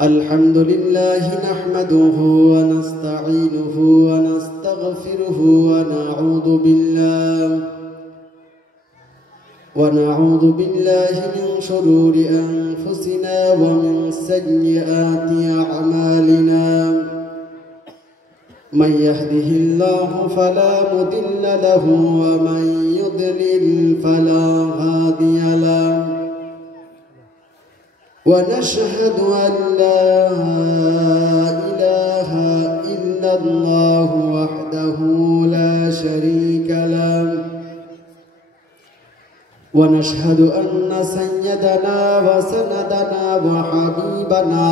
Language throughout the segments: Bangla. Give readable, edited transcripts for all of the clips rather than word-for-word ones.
الحمد لله نحمده ونستعينه ونستغفره ونعوذ بالله من شرور أنفسنا ومن سيئات أعمالنا من يهده الله فلا مضل له ومن يضلل فلا هادي له ونشهد أن لا إله إلا الله وحده لا شريك له ونشهد أن سيدنا وسندنا وحبيبنا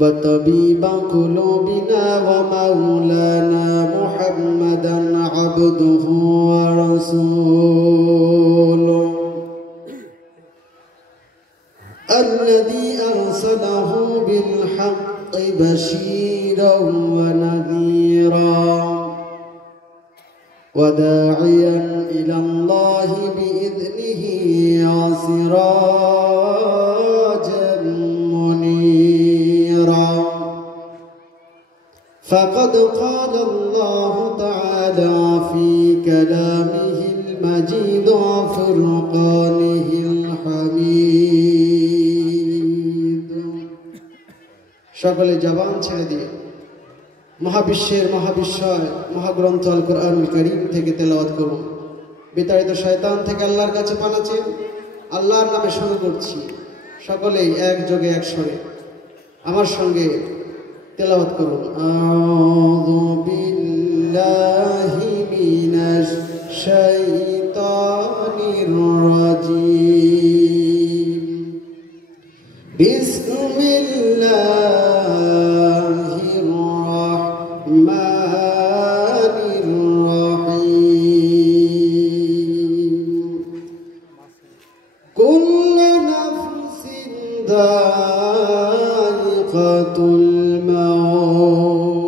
وطبيب قلوبنا ومولانا محمدا عبده ورسوله الذي أرسله بالحق بشيرا ونذيرا وداعيا إلى الله بإذنه وسراجا منيرا فقد قال الله تعالى في كلامه المجيد وفرقانه الحميد সকলে জবান ছেড়ে দিয়ে মহাবিশ্বের মহাবিশ্বয় মহাগ্রন্থ আল কোরআনুল কারীম থেকে তেলাওয়াত করুন। বিতাড়িত শয়তান থেকে আল্লাহর কাছে পানা চেয়ে আল্লাহর নামে শুরু করছি। সকলেই একযোগে একস্বরে আমার সঙ্গে তেলাওয়াত করুন। আউযু বিল্লাহি মিনাশ শাইতানির রাজীম বিসমিল্লাহির রাহমানির রাহিম কুল্লু নাফসিন যায়িকাতুল মাউত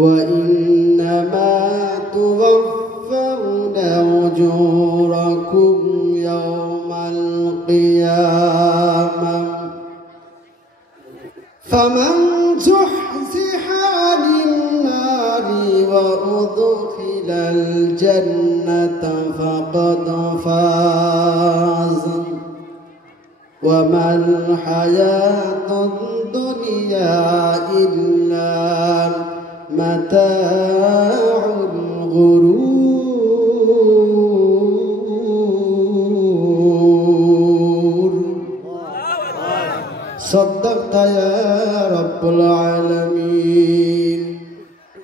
ওয়া ইন্নামা তুওয়াফাউনা উজুরাকুম ইয়াওমাল কিয়ামাহ فمن زحزح عن النار وأدخل الجنة فقد فاز وما الحياة الدنيا إلا متاع الغرور صدقت يا رب العالمين.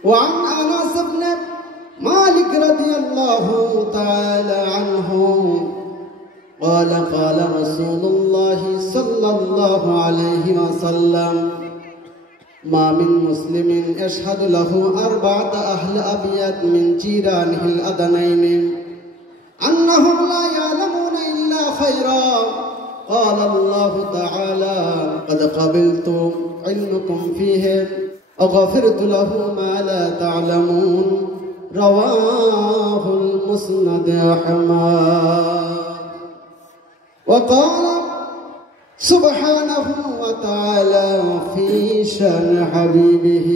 وعن أنس بن مالك رضي الله تعالى عنه قال قال رسول الله صلى الله عليه وسلم ما من مسلم يشهد له أربعة أهل أبيات من جيرانه الأدنين أنهم لا يعلمون إلا خيرا قال الله تعالى قد قبلت علمكم فيهم وغفرت له ما لا تعلمون رواه المسند أحمد. وقال سبحانه وتعالى في شأن حبيبه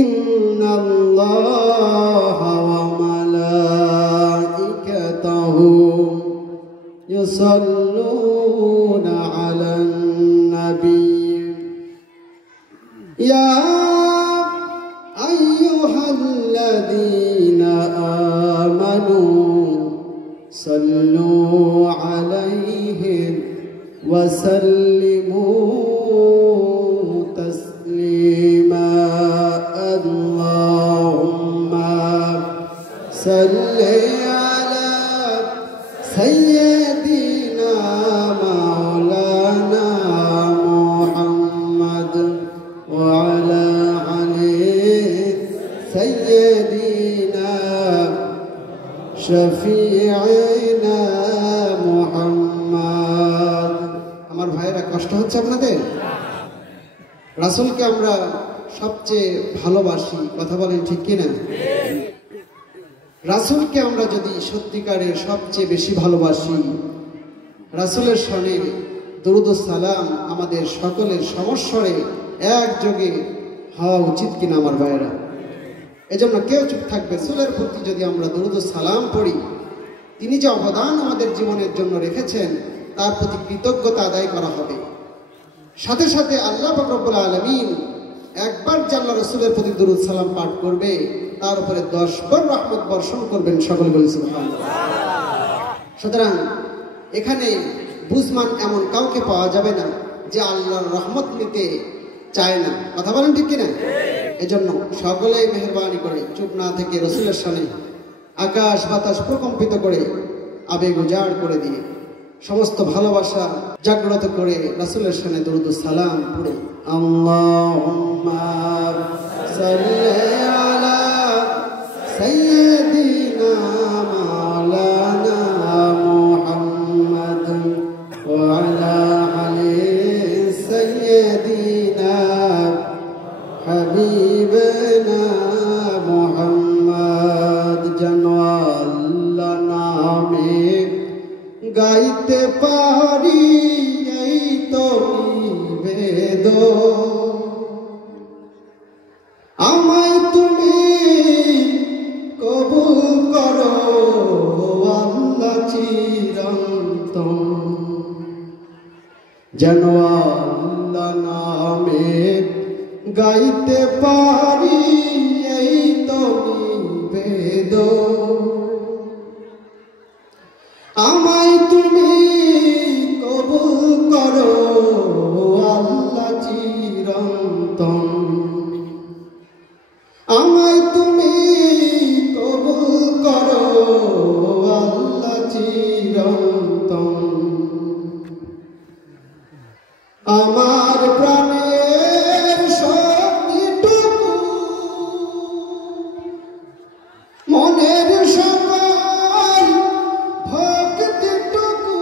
إن الله وملائكته يصلون على النبي يا أيها الذين آمنوا صلوا عليه وسلموا تسليما اللهم صل على سيدنا مولانا محمد وعلى علي سيدنا شفيعنا محمد. আমার ভাইরা কষ্ট হচ্ছে আপনাদের? রাসূলকে আমরা সবচেয়ে ভালোবাসি, কথা বলেন ঠিক কিনা? রাসূলকে আমরা যদি সত্যিকারের সবচেয়ে বেশি ভালোবাসি, রাসূলের শানে দরুদ ও সালাম আমাদের সকলের সমস্বরে একযোগে হওয়া উচিত কিনা আমার ভাইয়েরা? এজন্য কেউ চুপ থাকবে। রাসূলের প্রতি যদি আমরা দরুদ ও সালাম পড়ি, তিনি যে অবদান আমাদের জীবনের জন্য রেখেছেন তার প্রতি কৃতজ্ঞতা আদায় করা হবে। সাথে সাথে আল্লাহ পাক রব্বুল আলামিন একবার যে আল্লাহ রাসূলের প্রতি দরুদ সালাম পাঠ করবে তার উপরে 10 বার রহমত বর্ষণ করবেন। সকলে বলি সুবহানাল্লাহ। সুতরাং এখানে বুঝমান এমন কাউকে পাওয়া যাবে না যে আল্লাহর রহমত নিতে চায় না। কথা বলেন ঠিক কিনা? এজন্য সকলেই মেহেরবানি করে চুপ না থেকে রাসূলের শানে আকাশ বাতাস প্রকম্পিত করে আবেগ উজাড় করে দিয়ে সমস্ত ভালোবাসা জাগ্রত করে রাসূলের শানে দরুদ ও সালাম পড়ে আল্লাহুম্মা সাল্লি আলা সাইয়্যিদিনা মাওলানা মুহাম্মদ ওয়া আলা আলি সাইয়্যিদিনা হাবিবানা মুহাম্মদ। যেন আল্লাহ নামে গাইতে পারি এই তো নিবেদন, আমায় তুমি কবুল করো আল্লাহ চিরন্তন। যেন আল্লাহ নামে গাইতে পারি এই তো নিবেদন, আমায় তুমি কবুল করো আল্লাহ চিরন্তন, আমায় তুমি কবুল করো আল্লাহ চিরন্তন। আমার প্রাণের শক্তিটুকু মনের সকল ভক্তিটুকু,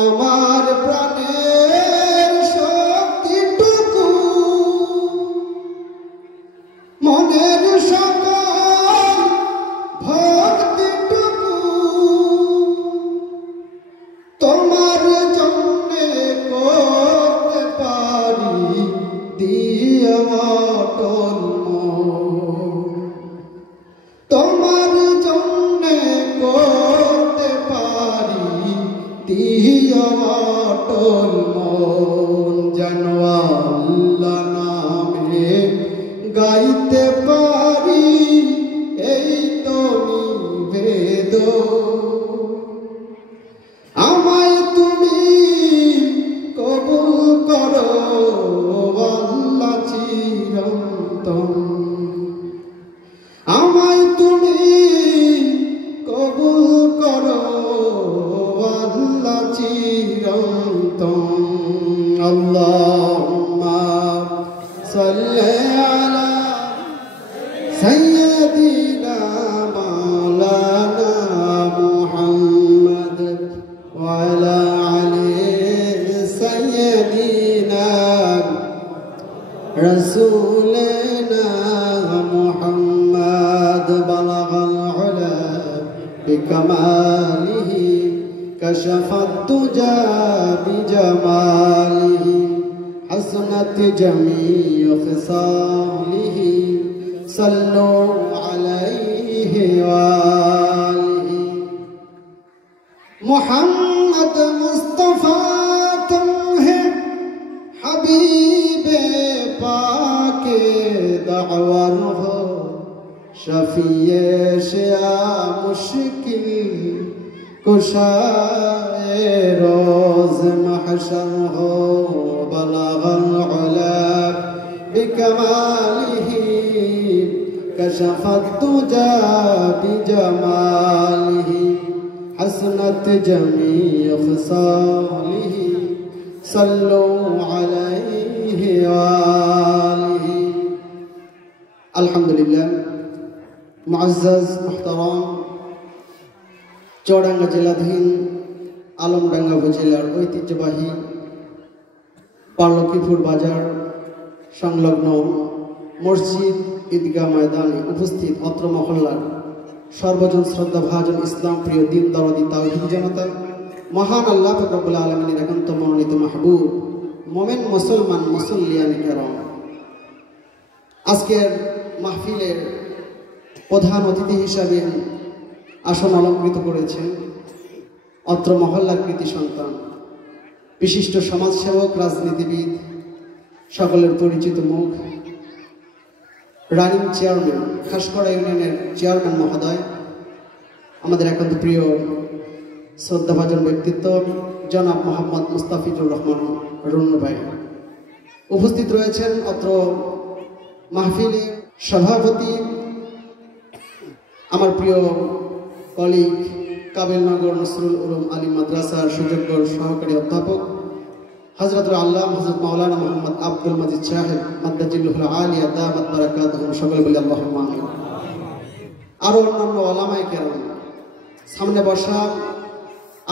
আমার প্রাণের শক্তিটুকু মনের সকল ভক্তিটুকু তোমার জন্যে করতে পারি দিয়ে অটল মন, তোমার জন্যে করতে পারি দিয়ে অটল মন। যেন আল্লাহ নামে গাইতে পারি এই তো নিবেদন, আমায় তুমি কবুল করো আল্লাহ চিরন্তন, আমায় তুমি কবুল করো আল্লাহ চিরন্তন। আল্লাহুম্মা সাল্লি আলা সাইয়্যিদিনা মাওলানা মুহাম্মদ ওয়া আলা আলি সাইয়্যিদিনা রাসূলিনা মুহাম্মদ। বালাগাল উলা বিকামালিহি কাশাফাত তুজা বিজামালিহি হাসনাত জামিউ খিসালিহি সাল্লু আলাইহি ওয়া আলিহি। मुहम्मद मुस्तफा तुम है हबीबे पाके दावर हो, शफीए शिया मुश्किल कुशाए रोज महशर हो। बलगल उला बिकमालिही कशफत तुजा बिजमालिही हसनत जमीअ ख़िसालिही सल्लु अलैहि वालिही। अल्हम्दुलिल्लाह। मुअज़्ज़ज़ मुहतरम चौड़ांगा जिलाधीन आलमडांगा उपজেলার ঐতিহ্যবাহী পার্লকিপুর বাজার সংলগ্ন মসজিদ ঈদগাহ ময়দানে উপস্থিত অত্র মহল্লার সর্বজন শ্রদ্ধাভাজন ইসলাম প্রিয় দিন দরদি তাওহীদ জনতা, মহান আল্লাহ পাক রব্বুল আলামিনের একান্ত মনোনীত মাহবুব মোমেন মুসলমান মুসল্লিয়ান কেরাম, আজকের মাহফিলের প্রধান অতিথি হিসাবে আসন অলঙ্কৃত করেছেন অত্র মহল্লার কৃতি সন্তান, বিশিষ্ট সমাজসেবক, রাজনীতিবিদ, সকলের পরিচিত মুখ, রানিং চেয়ারম্যান খাসকড়া ইউনিয়নের চেয়ারম্যান মহোদয়, আমাদের একান্ত প্রিয় শ্রদ্ধাভাজন ব্যক্তিত্ব জনাব মোহাম্মদ মুস্তাফিজুর রহমান রুন্নু ভাই। উপস্থিত রয়েছেন অত্র মাহফিলে সভাপতি আমার প্রিয় কলিগ কাবিলনগর নসরুল উলুম আলী মাদ্রাসার সুযোগ্য সহকারী অধ্যাপক হযরতুল আল্লাহ হযরত মাওলানা মোহাম্মদ আব্দুল মাজিদ সাহেব মাদ্দাজিল্লাহুল আলিয়া দামাত বারাকাতুহুম, সকলে বলি আল্লাহুম্মা আমিন। আরো অন্যান্য ওলামায়ে কেরাম, সামনে বসা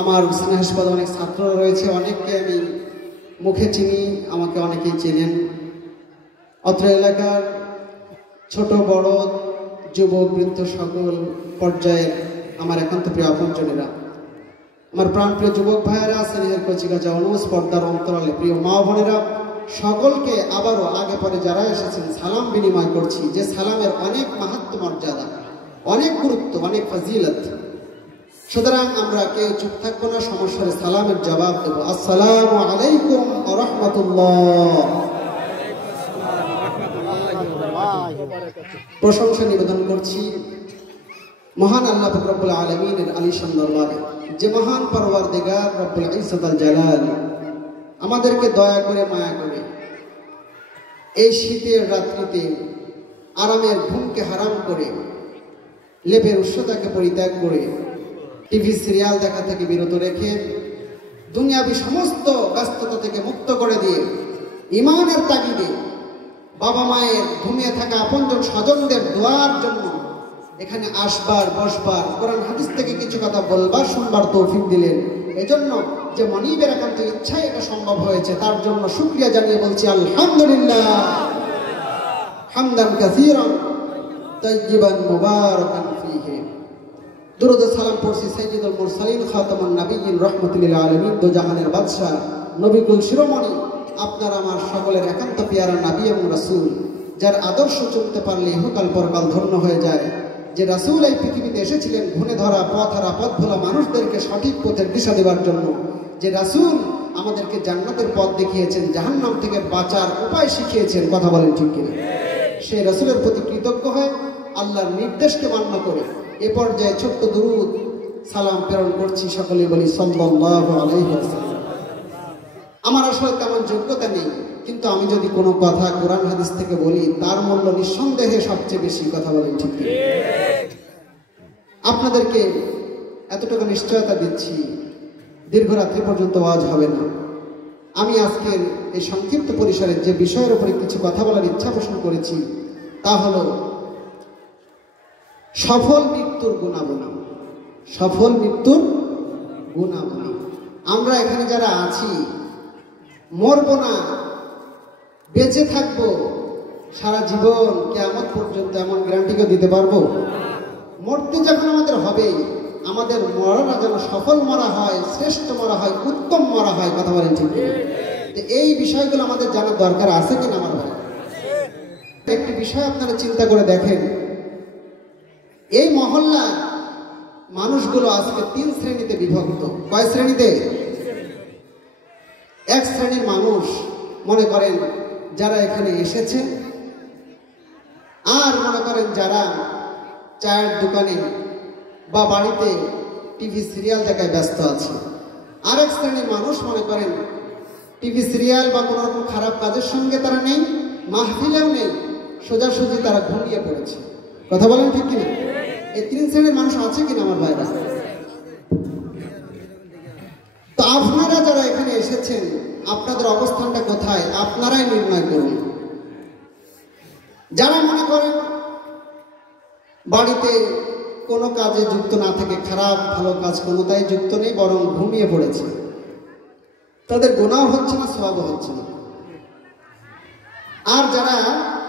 আমার স্নেহাস্পদ অনেক ছাত্ররা রয়েছে, অনেককে আমি মুখে চিনি, আমাকে অনেকেই চেনেন। অত্র এলাকার ছোট বড় যুবক বৃদ্ধ সকল পর্যায়ের আমার একান্ত প্রিয় আপনজনেরা, আমার প্রাণপ্রিয় যুবক ভাইয়েরা, স্নেহের কচিকাচা অনুজ পর্দার অন্তরালে প্রিয় মা বোনেরা, সকলকে আবারও আগে পরে যারা এসেছেন সালাম বিনিময় করছি, যে সালামের অনেক মাহাত্ম্য মর্যাদা, অনেক গুরুত্ব, অনেক ফজিলত। সুতরাং আমরা কেউ চুপ থাকবো না, সমস্যার সালামের জবাব দেবো। আসসালামু আলাইকুম ওয়া রাহমাতুল্লাহ। প্রশংসা নিবেদন করছি মহান আল্লাহ পাক রব্বুল আলামিনের আলিশান দরবারে, যে মহান পরওয়ারদিগার রব্বুল ইজ্জত আল জালাল আমাদেরকে দয়া করে মায়া করে এই শীতের রাত্রিতে আরামের ঘুমকে হারাম করে, লেপের উষ্ণতাকে পরিত্যাগ করে, টিভি সিরিয়াল দেখা থেকে বিরত রেখে, দুনিয়াবি সমস্ত ব্যস্ততা থেকে মুক্ত করে দিয়ে, ইমানের তাগিদে বাবা মায়ের, ঘুমিয়ে থাকা আপনজন স্বজনদের দোয়ার জন্য এখানে আসবার, বসবার, কোরআন হাদিস থেকে কিছু কথা বলবার, শুনবার তৌফিক দিলেন। এজন্য যে মনিবের একান্ত ইচ্ছায় এটা সম্ভব হয়েছে, তার জন্য শুকরিয়া জানিয়ে বলছি আলহামদুলিল্লাহ, হামদান কাসীরান তাইয়িবান মুবারাকান ফীহি। দুরূদ ও সালাম পড়ছি সাইয়্যিদুল মুরসালিন খাতামুন নবিয়্যিন রাহমাতুল লিল আলামিন, দো জাহানের বাদশা, নবীকুল শিরোমণি, আপনার আমার সকলের একান্ত পেয়ারা নবী এবং রাসূল, যার আদর্শ চলতে পারলে ইহকাল পরকাল ধন্য হয়ে যায়, যে রাসূল এই পৃথিবীতে এসেছিলেন ঘুণে ধরা, পথহারা, পথ ভোলা মানুষদেরকে সঠিক পথের দিশা দেওয়ার জন্য, যে রাসূল আমাদেরকে জান্নাতের পথ দেখিয়েছেন, জাহান্নাম থেকে বাঁচার উপায় শিখিয়েছেন, কথা বলেন ঠিক কিনা? সেই রাসূলের প্রতি কৃতজ্ঞ হয়ে আল্লাহর নির্দেশকে মান্য করে এ পর্যায়ে ছোট্ট দুরূদ সালাম প্রেরণ করছি, সকলে বলি সাল্লাল্লাহু আলাইহি ওয়াসাল্লাম। আমার আসলে তেমন যোগ্যতা নেই, কিন্তু আমি যদি কোনো কথা কোরআন হাদিস থেকে বলি, তার মূল্য নিঃসন্দেহে সবচেয়ে বেশি, কথা বলেন ঠিক কিনা? আপনাদেরকে এতটুকু নিশ্চয়তা দিচ্ছি, দীর্ঘ রাত্রি পর্যন্ত ওয়াজ হবে না। আমি আজকের এই সংক্ষিপ্ত পরিসরে যে বিষয়ের উপরে কিছু কথা বলার ইচ্ছা পোষণ করেছি, তা হলো সফল মৃত্যুর গুণাবলী। সফল মৃত্যুর গুণাবলী। আমরা এখানে যারা আছি, মরবো না, বেঁচে থাকবো সারা জীবন কিয়ামত পর্যন্ত, এমন গ্যারান্টিকে দিতে পারবো? মরতে যখন আমাদের হবেই, আমাদের মরাটা যেন সফল মরা হয়, শ্রেষ্ঠ মরা হয়, উত্তম মরা হয়, কথা বলেন ঠিক? এই বিষয়গুলো আমাদের জানার দরকার আছে কিনা আমার ভাই? একটি বিষয় আপনারা চিন্তা করে দেখেন, এই মহল্লা মানুষগুলো আজকে 3 শ্রেণীতে বিভক্ত। কয় শ্রেণীতে? এক শ্রেণীর মানুষ মনে করেন যারা এখানে এসেছে, আর মনে করেন যারা চায়ের দোকানে বা বাড়িতে টিভি সিরিয়াল দেখায় ব্যস্ত আছে। আরেক শ্রেণীর মানুষ মনে করেন টিভি সিরিয়াল বা কোনো রকম খারাপ কাজের সঙ্গে তারা নেই, মাহফিলেও নেই, সোজাসুজি তারা ঘুমিয়ে পড়েছে, কথা বলেন ঠিক কিনা? এই 3 শ্রেণীর মানুষ আছে কিনা আমার ভাইরা? তো আপনারা যারা এখানে এসেছেন, আপনাদের অবস্থানটা কোথায় আপনারাই নির্ণয় করুন। যারা মনে করেন বাড়িতে কোনো কাজে যুক্ত না থেকে, খারাপ ভালো কাজ কোনোটাই যুক্ত নেই, বরং ঘুমিয়ে পড়েছে, তাদের গুনাহ হচ্ছে না, সওয়াবও হচ্ছে না। আর যারা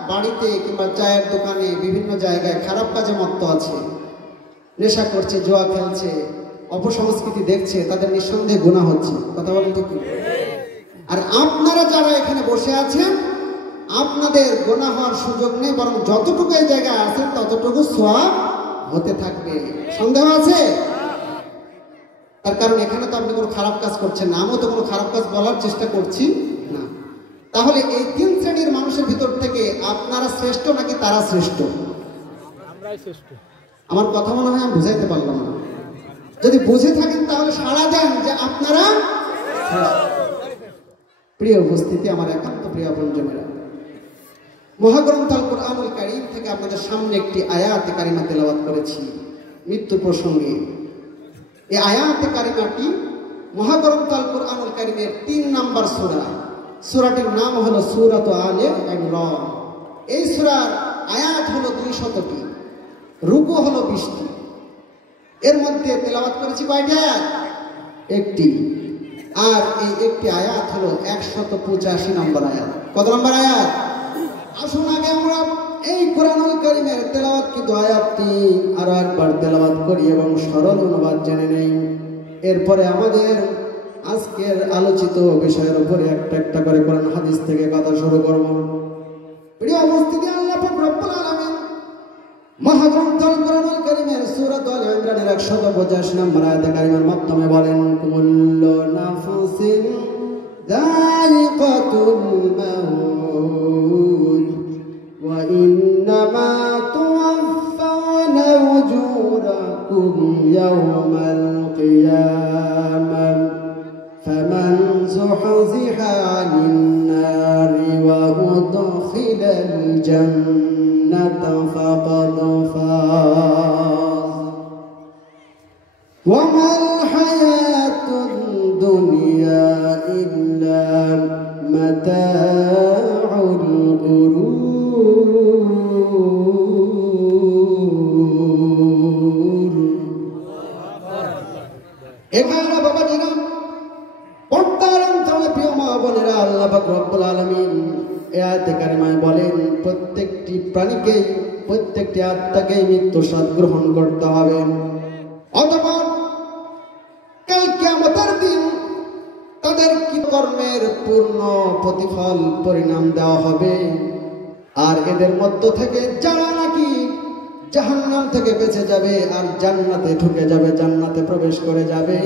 বাড়িতে কিংবা চায়ের দোকানে বিভিন্ন জায়গায় খারাপ কাজে মত্ত আছে, নেশা করছে, জুয়া খেলছে, অপসংস্কৃতি দেখছে, তাদের নিঃসন্দেহে গুনাহ হচ্ছে। কথা বলেন ঠিক? আর আপনারা যারা এখানে বসে আছেন, আপনাদের গুনাহ হওয়ার সুযোগ নেই, বরং যতটুকু এই জায়গায় আছেন ততটুকু সওয়াব হতে থাকবে। সন্দেহ আছে? তার কারণ এখানে তো আপনি কোনো খারাপ কাজ করছেন না, আমিও তো কোনো খারাপ কাজ বলার চেষ্টা করছি না। তাহলে এই তিন শ্রেণীর মানুষের ভিতর থেকে আপনারা শ্রেষ্ঠ নাকি তারা শ্রেষ্ঠ? আমরাই শ্রেষ্ঠ। আমার কথা মনে হয় আমি বুঝাইতে পারলাম না। যদি বুঝে থাকেন তাহলে সাড়া দেন যে আপনারা শ্রেষ্ঠ। প্রিয় উপস্থিতি, আমার একান্ত প্রিয় আপনজনেরা, মহাগ্রন্থ আল কুরআনুল কারীম থেকে আপনাদের সামনে একটি আয়াতে কারিমা তেলাওয়াত করেছি মৃত্যু প্রসঙ্গে। এই আয়াতে কারিমাটি মহাগ্রন্থ আল কুরআনুল কারীমের ৩ নম্বর সূরা। সূরাটির নাম হলো সূরাত আলে ইমরান। এই সূরার আয়াত হলো ২০০টি, রুকু হলো ২০টি। এর মধ্যে তেলাওয়াত করেছি কয়টি আয়াত? একটি। আর এই একটি আয়াত হলো ১৮৫ নম্বর আয়াত। কত নম্বর আয়াত? আসুন আগে আমরা এই কুরআনুল কারীমের তেলাওয়াত কিন্তু আয়াতটি আরো একবার তেলাওয়াত করি এবং সরল অনুবাদ জেনে নেই। এরপরে আমাদের আজকের আলোচিত বিষয়ের উপরে একটা একটা করে কোরআন হাদিস থেকে কথা শুরু করব। প্রিয় উপস্থিতি, আল্লাহ পাক রব্বুল আলামিন মহাগ্রন্থ আল কুরআনুল কারীমের সূরাত আল ইমরানের ১৮৫ নম্বর আয়াতে কারিমার মাধ্যমে বলেন, কুল্লু নাফসিন যায়িকাতুল মাউত ওয়া ইন্নামা তুওয়াফাউনা উজুরাকুম ইয়াওমাল কিয়ামাহ ফামান যুহযিহা আনিন নারি ওয়া উদখিলাল জান্নাতা ফাকাদ ফাজ ওয়া মাল হায়াতুদ দুনিয়া ইল্লা মাতাউল গুরুর। এখানে বাবা জিরা, পর্দার অন্তরালে প্রিয় মা বোনেরা, আল্লাহ পাক রব্বুল আলামিন এই আয়াতে কারিমায় বলেন প্রত্যেকটি প্রাণীকে, প্রত্যেকটি আত্মাকে মৃত্যু স্বাদ গ্রহণ করতে হবে। অতঃপর কাল কিয়ামতের দিন তাদের কর্মের পূর্ণ প্রতিফল পরিণাম দেওয়া হবে। আর এদের মধ্য থেকে যারা নাকি জাহান্নাম থেকে বেঁচে যাবে আর জান্নাতে ঢুকে যাবে, জান্নাতে প্রবেশ করে যাবে,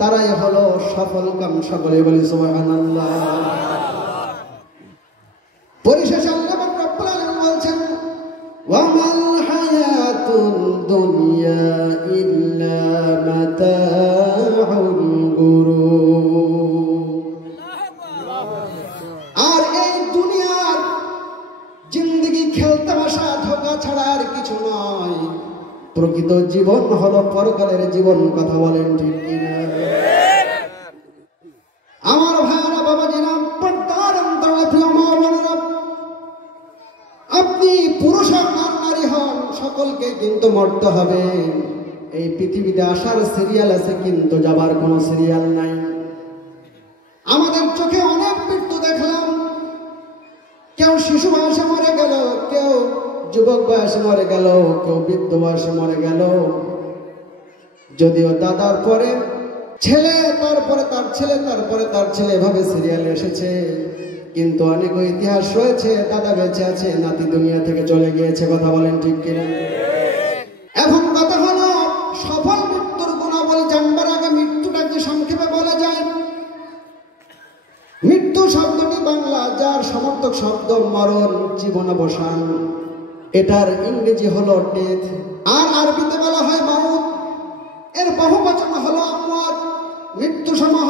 তারাই হলো সফল কাম। সকলে বলি সুবহানাল্লাহ। পরিশেষে আল্লাহ পাক রব্বুল আলামিন বলছেন, ওয়া মাল হায়াতুদ দুনিয়া ইল্লা মাতাউল গুরুর। আর এই দুনিয়ার জিন্দেগি খেলতামাশা, ধোঁকা ছাড়া আর কিছু নয়। প্রকৃত জীবন হলো পরকালের জীবন। কথা বলেন ঠিক কিনা? আমার ভাইরা, বাবাজিরা, পর্দার অন্তরালে প্রিয় মা বোনেরা, আপনি পুরুষ হন আর নারী হন, সকলকে কিন্তু মরতে হবে। এই পৃথিবীতে আসার সিরিয়াল আছে, কিন্তু যাবার কোনো সিরিয়াল নাই। আমাদের চোখে অনেক মৃত্যু দেখলাম। কেউ শিশু বয়সে মরে গেল, কেউ যুবক বয়সে মরে গেল, কেউ বৃদ্ধ বয়সে মরে গেল। যদিও দাদার পরে ছেলে, তারপরে তার ছেলে, তারপরে তার ছেলে, এভাবে সিরিয়াল এসেছে। কিন্তু অনেক ইতিহাস রয়েছে, দাদা বেঁচে আছে, নাতি দুনিয়া থেকে চলে গিয়েছে। কথা বলেন ঠিক কিনা? এখন কথা হলো, সফল মৃত্যুর গুণাবলী জানবার আগে মৃত্যুটাকে সংক্ষেপে বলা যায়। মৃত্যু শব্দটি বাংলা, যার সমর্থক শব্দ মরণ, জীবনাবসান। এটার ইংরেজি হলো ডেথ, আর আরবিতে বলা হয় মাউত। এর বহুবচন হলো আমওয়াত, মৃত্যু সমূহ।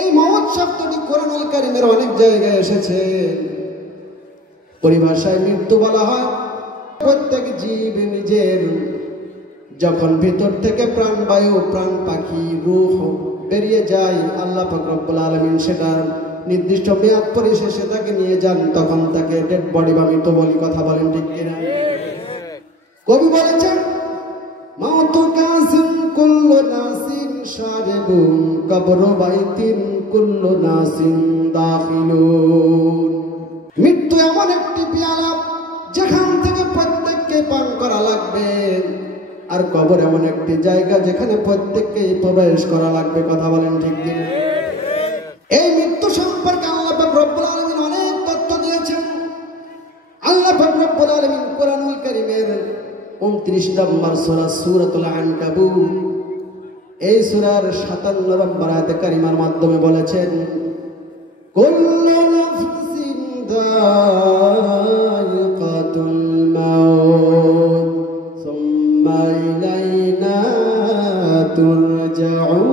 এই মাউত শব্দটি কুরআনুল কারীমের অনেক জায়গায় এসেছে। পরিভাষায় মৃত্যু বলা হয় প্রত্যেক জীব নিজের যখন ভিতর থেকে প্রাণবায়ু, প্রাণ পাখি, রূহ বেরিয়ে যায়, আল্লাহ পাক রব্বুল আলামিন সেটার নির্দিষ্ট মেয়াদ পরিশেষে তাকে নিয়ে যান, তখন তাকে ডেড বডি বা মৃত বলি। কথা বলেন ঠিক কিনা? কবি বলেছেন, মাউতু কাসিম কুল্লু নাসিন শারিবুন কবরু বাইতিন কুল্লু নাসিন দাখিলুন। মৃত্যু এমন একটি পেয়ালা যেখান থেকে প্রত্যেককে পান করা লাগবে, আর কবর এমন একটি জায়গা যেখানে প্রত্যেককে প্রবেশ করা লাগবে। কথা বলেন ঠিক কি? এই মৃত্যু সম্পর্কে আল্লাহ পাক রব্বুল আলামিন অনেক তথ্য দিয়েছেন। আল্লাহ পাক রব্বুল আলামিন কোরআনুল কারীমের 29 নম্বর সূরা সূরাতুল আনকাবুত এই সূরার 57 নম্বর আয়াতে কারিমার মাধ্যমে বলেছেন, কুল্লু নাফসিন যায়িকাতুল মাউত সুম্মা ইলাইনা তুরজাউন।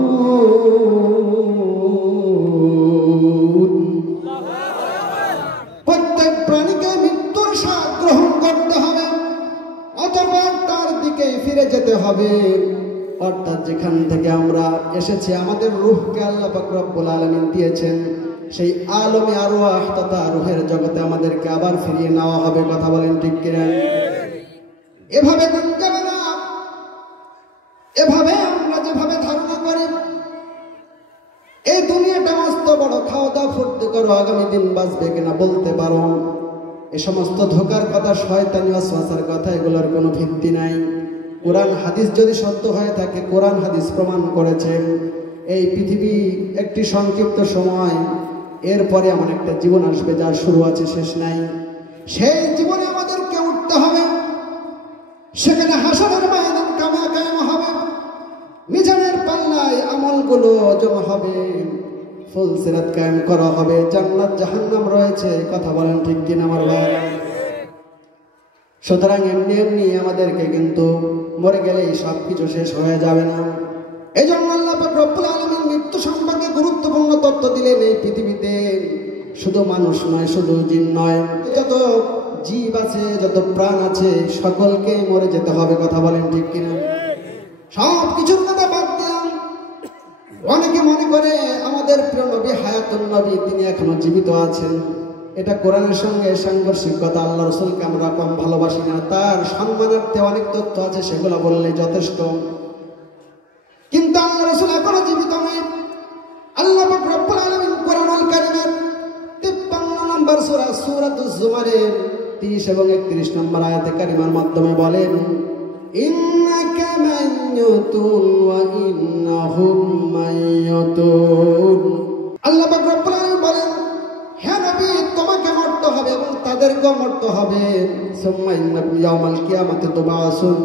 প্রত্যেক প্রাণীকে মৃত্যুর স্বাদ গ্রহণ করতে হবে, অতঃপর তার দিকে ফিরে যেতে হবে। অর্থাৎ যেখান থেকে আমরা এসেছি, আমাদের রূহকে আল্লাহ পাক রব্বুল আলামিন দিয়েছেন, সেই আলমে আরওয়াহ তথা রূহের জগতে আমাদেরকে আবার ফিরিয়ে নেওয়া হবে। কথা বলেন ঠিক কিনা? এভাবে দিন যাবে না। এভাবে আমরা যেভাবে ধারণা করি এই দুনিয়াটা মস্ত বড়, খাওয়া দাওয়া ফুর্তি করো, আগামী দিন বাঁচবে কিনা বলতে পারো, এ সমস্ত ধোকার কথা, শয়তানি ওয়াসওয়াসার কথা, এগুলোর কোনো ভিত্তি নাই। কোরআন হাদিস যদি সত্য হয়ে থাকে, কোরআন হাদিস প্রমাণ করেছে এই পৃথিবী একটি সংক্ষিপ্ত সময়, এরপরে এমন একটা জীবন আসবে যার শুরু আছে শেষ নাই। সেই জীবনে আমাদেরকে উঠতে হবে, সেখানে হাসরের ময়দান কায়েম হবে, মিজানের পাল্লায় আমলগুলো জমা হবে, ফুল সিরাত কায়েম করা হবে, জান্নাত জাহান্নাম রয়েছে। কথা বলেন ঠিক কিনা আমার ভাই? সুতরাং এমনি এমনি আমাদেরকে কিন্তু মরে গেলেই সবকিছু শেষ হয়ে যাবে না। এই জন্য আল্লাহ পাক রব্বুল আলামিন মৃত্যু সম্পর্কে গুরুত্বপূর্ণ তথ্য দিলেন। এই পৃথিবীতে শুধু মানুষ নয়, শুধু জিন নয়, যত জীব আছে, যত প্রাণ আছে, সকলকে মরে যেতে হবে। কথা বলেন ঠিক কিনা? সব কিছুর কথা বাদ দিলাম। অনেকে মনে করে আমাদের প্রিয় নবী হায়াতুন নবী, তিনি এখনো জীবিত আছেন। এটা কোরআনের সঙ্গে সাংঘর্ষিক কথা। আল্লাহ রাসূলকে আমরা কম ভালোবাসি না, তার সম্মানার্থে অনেক তথ্য আছে, সেগুলো বললেই যথেষ্ট। কিন্তু আল্লাহ রাসূল এখনো জীবিত নয়। আল্লাহ পাক রব্বুল আলামিন কোরআনুল কারীমের 53 নম্বর সূরা সূরাতুজ জুমারের 30 এবং 31 নম্বর আয়াতে কারিমার মাধ্যমে বলেন, ইন্নাকা মাইয়ুতুন ওয়া ইন্নাহুম মাইয়ুতুন। আল্লাহ পাক রব্বুল আলামিন বলেন, হে নবী, তোমাকে মরতে হবে এবং তাদেরকেও মরতে হবে। সুম্মা ইন্নাকুম ইয়াওমাল কিয়ামাতি তুবআসুন।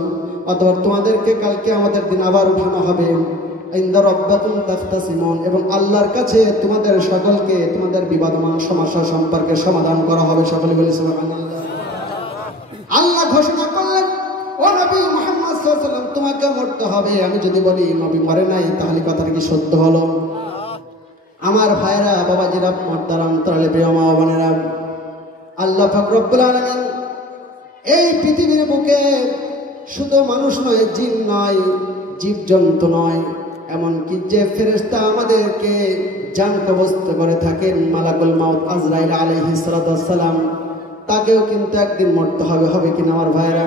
অতঃপর তোমাদেরকে কালকে আমাদের দিন আবার উঠানো হবে। ইনদা রাব্বাকুম তাখতাসিমুন। এবং আল্লাহর কাছে তোমাদের সকলকে তোমাদের বিবাদমান সমস্যা সম্পর্কে সমাধান করা হবে। সকলে বলি সুবহানাল্লাহ। আল্লাহ ঘোষণা করলেন, ও নবী মুহাম্মদ সাল্লাল্লাহু আলাইহি ওয়াসাল্লাম, তোমাকে মরতে হবে। আমি যদি বলি নবী মরে নাই, তাহলে কথাটা কি সত্য হলো? আমার ভাইরা, বাবাজিরা, মোহতারাম তাহলে প্রিয় মা বোনেরা, আল্লাহ পাক রব্বুল আলামিন এই পৃথিবীর বুকে শুধু মানুষ নয়, জিন নয়, জীবজন্তু নয়, এমনকি যে ফেরেশতা আমাদেরকে জান কবজ করে থাকেন, মালাকুল মাউত আজরাইল আলাইহিস সালাতু ওয়াস সালাম, তাকেও কিন্তু একদিন মরতে হবে। হবে কিনা আমার ভাইরা?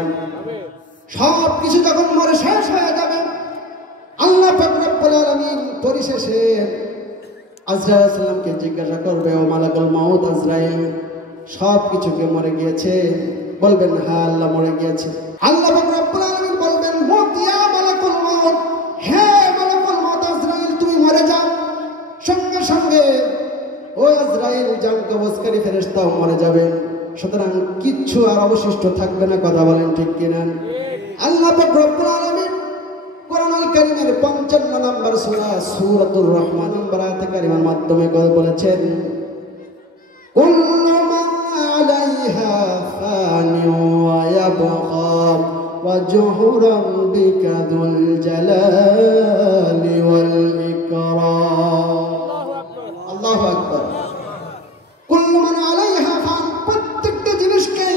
সব কিছু যখন মরে শেষ হয়ে যাবে, আল্লাহ পাক রব্বুল আলামিন পরিশেষে আজরাইল আলাইহিস সালামকে জিজ্ঞাসা করবে, ও মালাকুল মাউত আজরাইল, সব কিছুকে মরে গিয়েছে? বলবেন, হ্যাঁ আল্লাহ মরে গিয়েছে। আল্লাহ পাক রব্বুল আলামিন বলবেন, মুত ইয়া মালাকুল মাউত, হে মালাকুল মাউত আজরাইল, তুমি মরে যাও। সঙ্গে সঙ্গে ওই আজরাইল জান কবজকারী ফেরেশতাও মরে যাবে। সুতরাং কিচ্ছু আর অবশিষ্ট থাকবে না। কথা বলেন ঠিক কিনা? আল্লাহ পাক রব্বুল আলামিন কোরআনুল কারীমের 55 নম্বর সূরা সূরাতুর রহমান নম্বর আয়াতে কারিমার মাধ্যমে বলেছেন, কুল্লু মান আলাইহা ফানি ওয়া ইয়াবকা ওয়াজহু রাব্বিকা যুল জালালি ওয়াল ইকরাম। আল্লাহু আকবার। কুল্লু মান আলাইহা ফান, প্রত্যেকটা জিনিসকে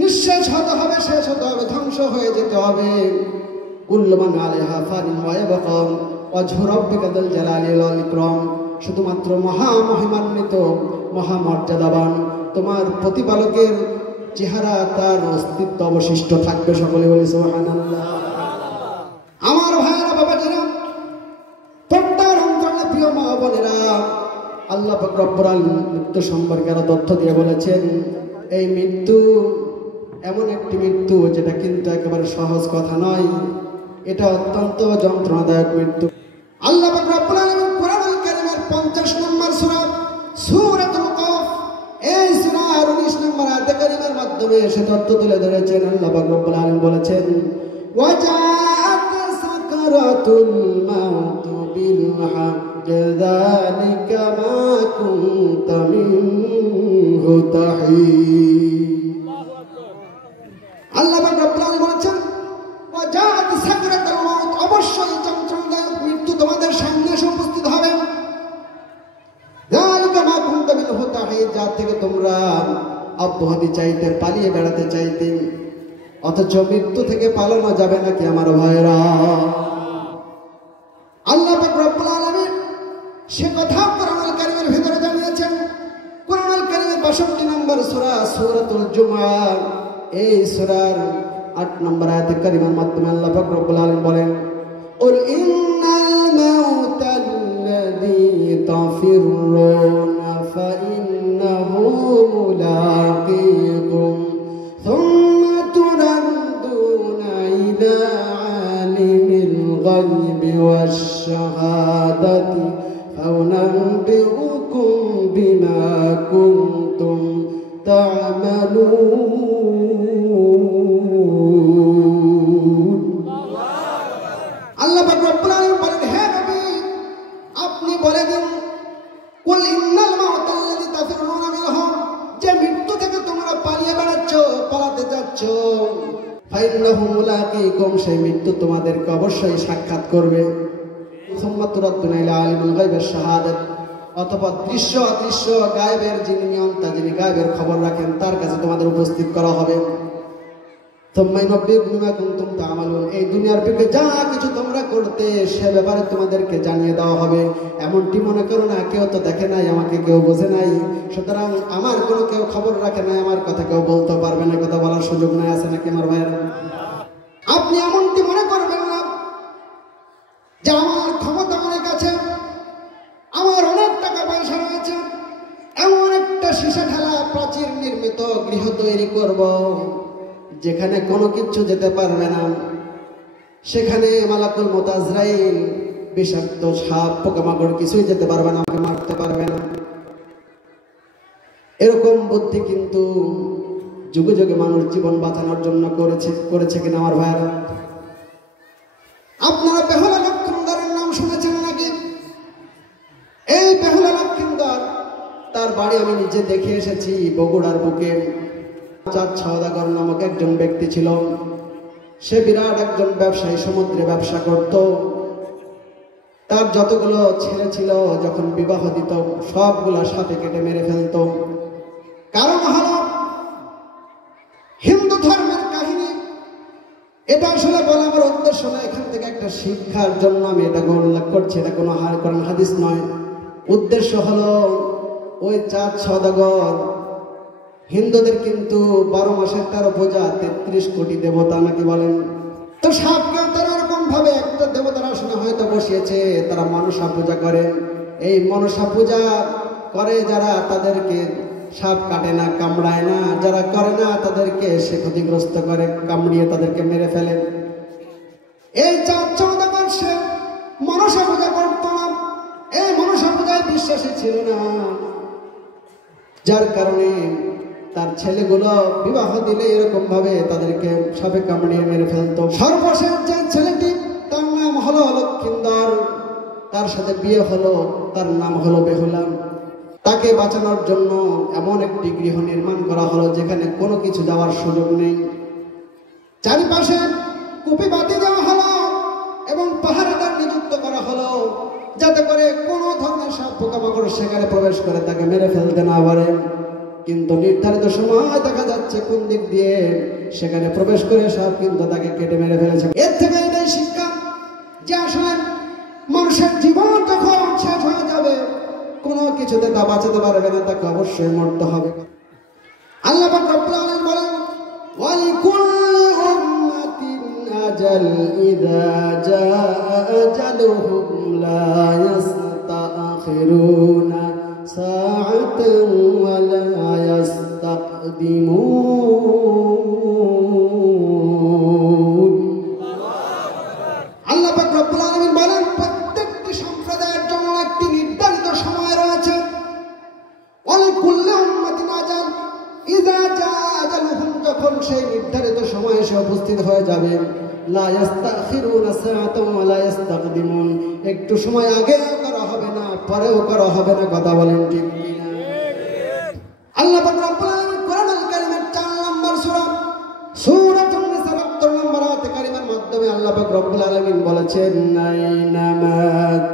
নিঃশেষ হতে হবে, শেষ হতে হবে, ধ্বংস হয়ে যেতে হবে। কুল্লু মান আলাইহা ফান ওয়া ইয়াবকা ওয়াজহু রাব্বিকা যুল জালালি ওয়াল ইকরাম। শুধুমাত্র মহামহিমান্বিত, মহামর্যাদাবান তোমার প্রতিপালকের চেহারা, তার অস্তিত্ব অবশিষ্ট থাকবে। সকলে বলি সুবহানাল্লাহ। আমার ভাইয়েরা, বাবাজিরা, পর্দার অন্তরালে প্রিয় মা বোনেরা, আল্লাহ পাক রব্বুল আলামিন মৃত্যু সম্পর্কে আরো তথ্য দিয়ে বলেছেন, এই মৃত্যু এমন একটি মৃত্যু যেটা কিন্তু একেবারে সহজ কথা নয়, এটা অত্যন্ত যন্ত্রণাদায়ক মৃত্যু। আল্লাহ পাক রব্বুল আলামিন কোরআনুল কারীমের 50 নম্বর সূরা সূরাতুল কফ এই সূরার 19 নম্বর আয়াতে কারীমের মাধ্যমে সে তথ্য তুলে ধরেছেন। আল্লাহ পাক রব্বুল আলামিন বলেছেন, ওয়াজাআত সাকরাতুল মাউত বিল হক যালিকা মা কুনতা মিনহু তাহিদ। আল্লাহ পাক রব্বুল আলামিন বলেছেন, ওয়াজাআত সাকরাতুল মাউত, অবশ্যই যন্ত্রণাদায়ক মৃত্যু তোমাদের সামনে এসে উপস্থিত হবে। যালিকা মা কুনতা মিনহু তাহিদ, যা থেকে তোমরা অব্যাহতি চাইতে, পালিয়ে বেড়াতে চাইতে, অথচ মৃত্যু থেকে পালানো যাবে নাকি আমার ভাইরা? আল্লাহ পাক রব্বুল আলামিন সে কথা কোরআনুল কারীমের ভিতরে জানিয়েছেন। কোরআনুল কারীমের 62 নম্বর সূরা সূরাতুল জুমআ এই সূরার 8 নম্বর আয়াতে কারিমার মাধ্যমে আল্লাহ পাক রব্বুল আলামিন বলেন, কুল ইন্নাল মাউতাল্লাযী তাফিরুনা ফাইন্নাহু মুলাকীকুম সুম্মা তুরাদ্দুনা ইলা আলিমিল গায়বি ওয়াশ শাহাদাতি ফাউনাব্বিউকুম বিমা কুনতুম তা'মালুন। আল্লাহ পাক রব্বুল আলামিন বলেন, হে নবী আপনি বলে দিন, কুল ইন্নাল মাউতাল্লাযী তাফিরুনা মিনহু, যে মৃত্যু থেকে তোমরা পালিয়ে বেড়াচ্ছ, পালাতে যাচ্ছ, ফাইন্নাহু মুলাকীকুম, সেই মৃত্যু তোমাদেরকে অবশ্যই সাক্ষাৎ করবে। সুম্মা তুরাদ্দুনা ইলা আলিমিল গায়বি ওয়াশ শাহাদাত, অথবা দৃশ্য অদৃশ্য গায়েবের যিনি নিয়ন্তা, যিনি গায়েবের খবর রাখেন, তার কাছে তোমাদের উপস্থিত করা হবে। সুম্মা ইউনাব্বিউকুম বিমা কুনতুম তা'মালুন, এই দুনিয়ার বুকে যা কিছু তোমরা করতে সে ব্যাপারে তোমাদেরকে জানিয়ে দেওয়া হবে। এমনটি মনে করো না কেউ তো দেখে নাই, আমাকে কেউ বোঝে নাই, সুতরাং আমার কোনো কেউ খবর রাখে নাই, আমার কথা কেউ বলতে পারবে না, কথা বলার সুযোগ নাই, আছে নাকি আমার ভাইয়েরা? আপনি এমনটি মনে করবেন না যে আমার ক্ষমতা অনেক আছে, আমার অনেক টাকা পয়সা রয়েছে, এমন একটা সীসা ঢালা প্রাচীর নির্মিত গৃহ তৈরি করব যেখানে কোনো কিছু যেতে পারবে না, সেখানে মালাকুল মউত আজরাইল বিষাক্ত সাপ পোকামাকড় কিছুই যেতে পারবে না, আমাকে মারতে পারবে না। এরকম বুদ্ধি কিন্তু যুগে যুগে মানুষ জীবন বাঁচানোর জন্য করেছে কিনা আমার ভাইরা? আপনারা বেহুলা লক্ষিন্দরের নাম শুনেছেন নাকি? এই বেহুলা লক্ষিন্দর, তার বাড়ি আমি নিজে দেখে এসেছি বগুড়ার বুকে। চাঁদ সওদাগর নামক একজন ব্যক্তি ছিল, সে বিরাট একজন ব্যবসায়ী, সমুদ্রে ব্যবসা করত। তার যতগুলো ছেলে ছিল যখন বিবাহ দিত সবগুলা সাপে কেটে মেরে ফেলত। কারণ হলো হিন্দু ধর্মের কাহিনী। এটা আসলে বলা আমার উদ্দেশ্য না, এখান থেকে একটা শিক্ষার জন্য আমি এটা উল্লেখ করছি, এটা কোনো কোরআন হাদিস নয়। উদ্দেশ্য হলো ওই চাঁদ সওদাগর হিন্দুদের কিন্তু 12 মাসের 13 পূজা, 33 কোটি দেবতা নাকি বলেন। তো সাপকেও তারা এরকম ভাবে একটা দেবতার আসনে হয়তো বসিয়েছে, তারা মনসা পূজা করে। এই মনসা পূজা করে যারা, তাদেরকে সাপ কাটে না, কামড়ায় না, যারা করে না তাদেরকে সে ক্ষতিগ্রস্ত করে, কামড়িয়ে তাদেরকে মেরে ফেলে। এই চাঁদ সওদাগর সে মনসা পূজা করতো না, এই মনসা পূজায় বিশ্বাসী ছিল না, যার কারণে তার ছেলেগুলো বিবাহ দিলে এরকম ভাবে তাদেরকে সাপে কামড়িয়ে মেরে ফেলতো। সর্বশেষ যে ছেলেটি, তার নাম হলো লক্ষিন্দর, তার সাথে বিয়ে হলো, তার নাম হলো বেহুলা। তাকে বাঁচানোর জন্য এমন একটি গৃহ নির্মাণ করা হলো যেখানে কোনো কিছু যাওয়ার সুযোগ নেই। চারিপাশে কুপি বাতি দেওয়া হলো এবং পাহারাদার নিযুক্ত করা হলো, যাতে করে কোনো ধরনের সাপ পোকামাকড় সেখানে প্রবেশ করে তাকে মেরে ফেলতে না পারে। কিন্তু নির্ধারিত সময় দেখা যাচ্ছে কোন দিক দিয়ে সেখানে প্রবেশ করে সাপ কিন্তু তাকে কেটে মেরে ফেলেছে। এর থেকে এটাই শিক্ষা যে আসলে মানুষের জীবন যখন শেষ হয়ে যাবে, কোনো কিছুতে তা বাঁচাতে পারবে না, তাকে অবশ্যই মরতে হবে। আল্লাহ পাক রব্বুল আলামিন বলেন, ওয়ালিকুল্লি উম্মাতিন আজাল, ইযা জাআ আজালুহুম লা ইস্তাখিরুনা সাআতান ওয়া লা ইস্তাকবিরুন। يستقدمون আল্লাহ পাক রব্বুল আলামিন বলেন প্রত্যেকটি সম্প্রদায়ের জন্য একটি নির্ধারিত সময় রয়েছে ওয়ালিকুল্লি উম্মাতিন আজাল ইযা জাআ আজালুহুম যখন সেই নির্ধারিত সময় এসে উপস্থিত হয়ে যাবে লা ইস্তাখিরুনা সাআতান ওয়া লা ইস্তাকদিমুন একটু সময় আগেও করা হবে না পরেও করা হবে না কথা বলেন ঠিক কিনা আল্লাহ পাক রব্বুল আলামিন কোরআনুল কারীমের 4 নম্বর সূরা সূরাতুন নিসা 72 নম্বর আয়াতে কারিমার মাধ্যমে আল্লাহ পাক রব্বুল আলামিন বলেছেন আইনামা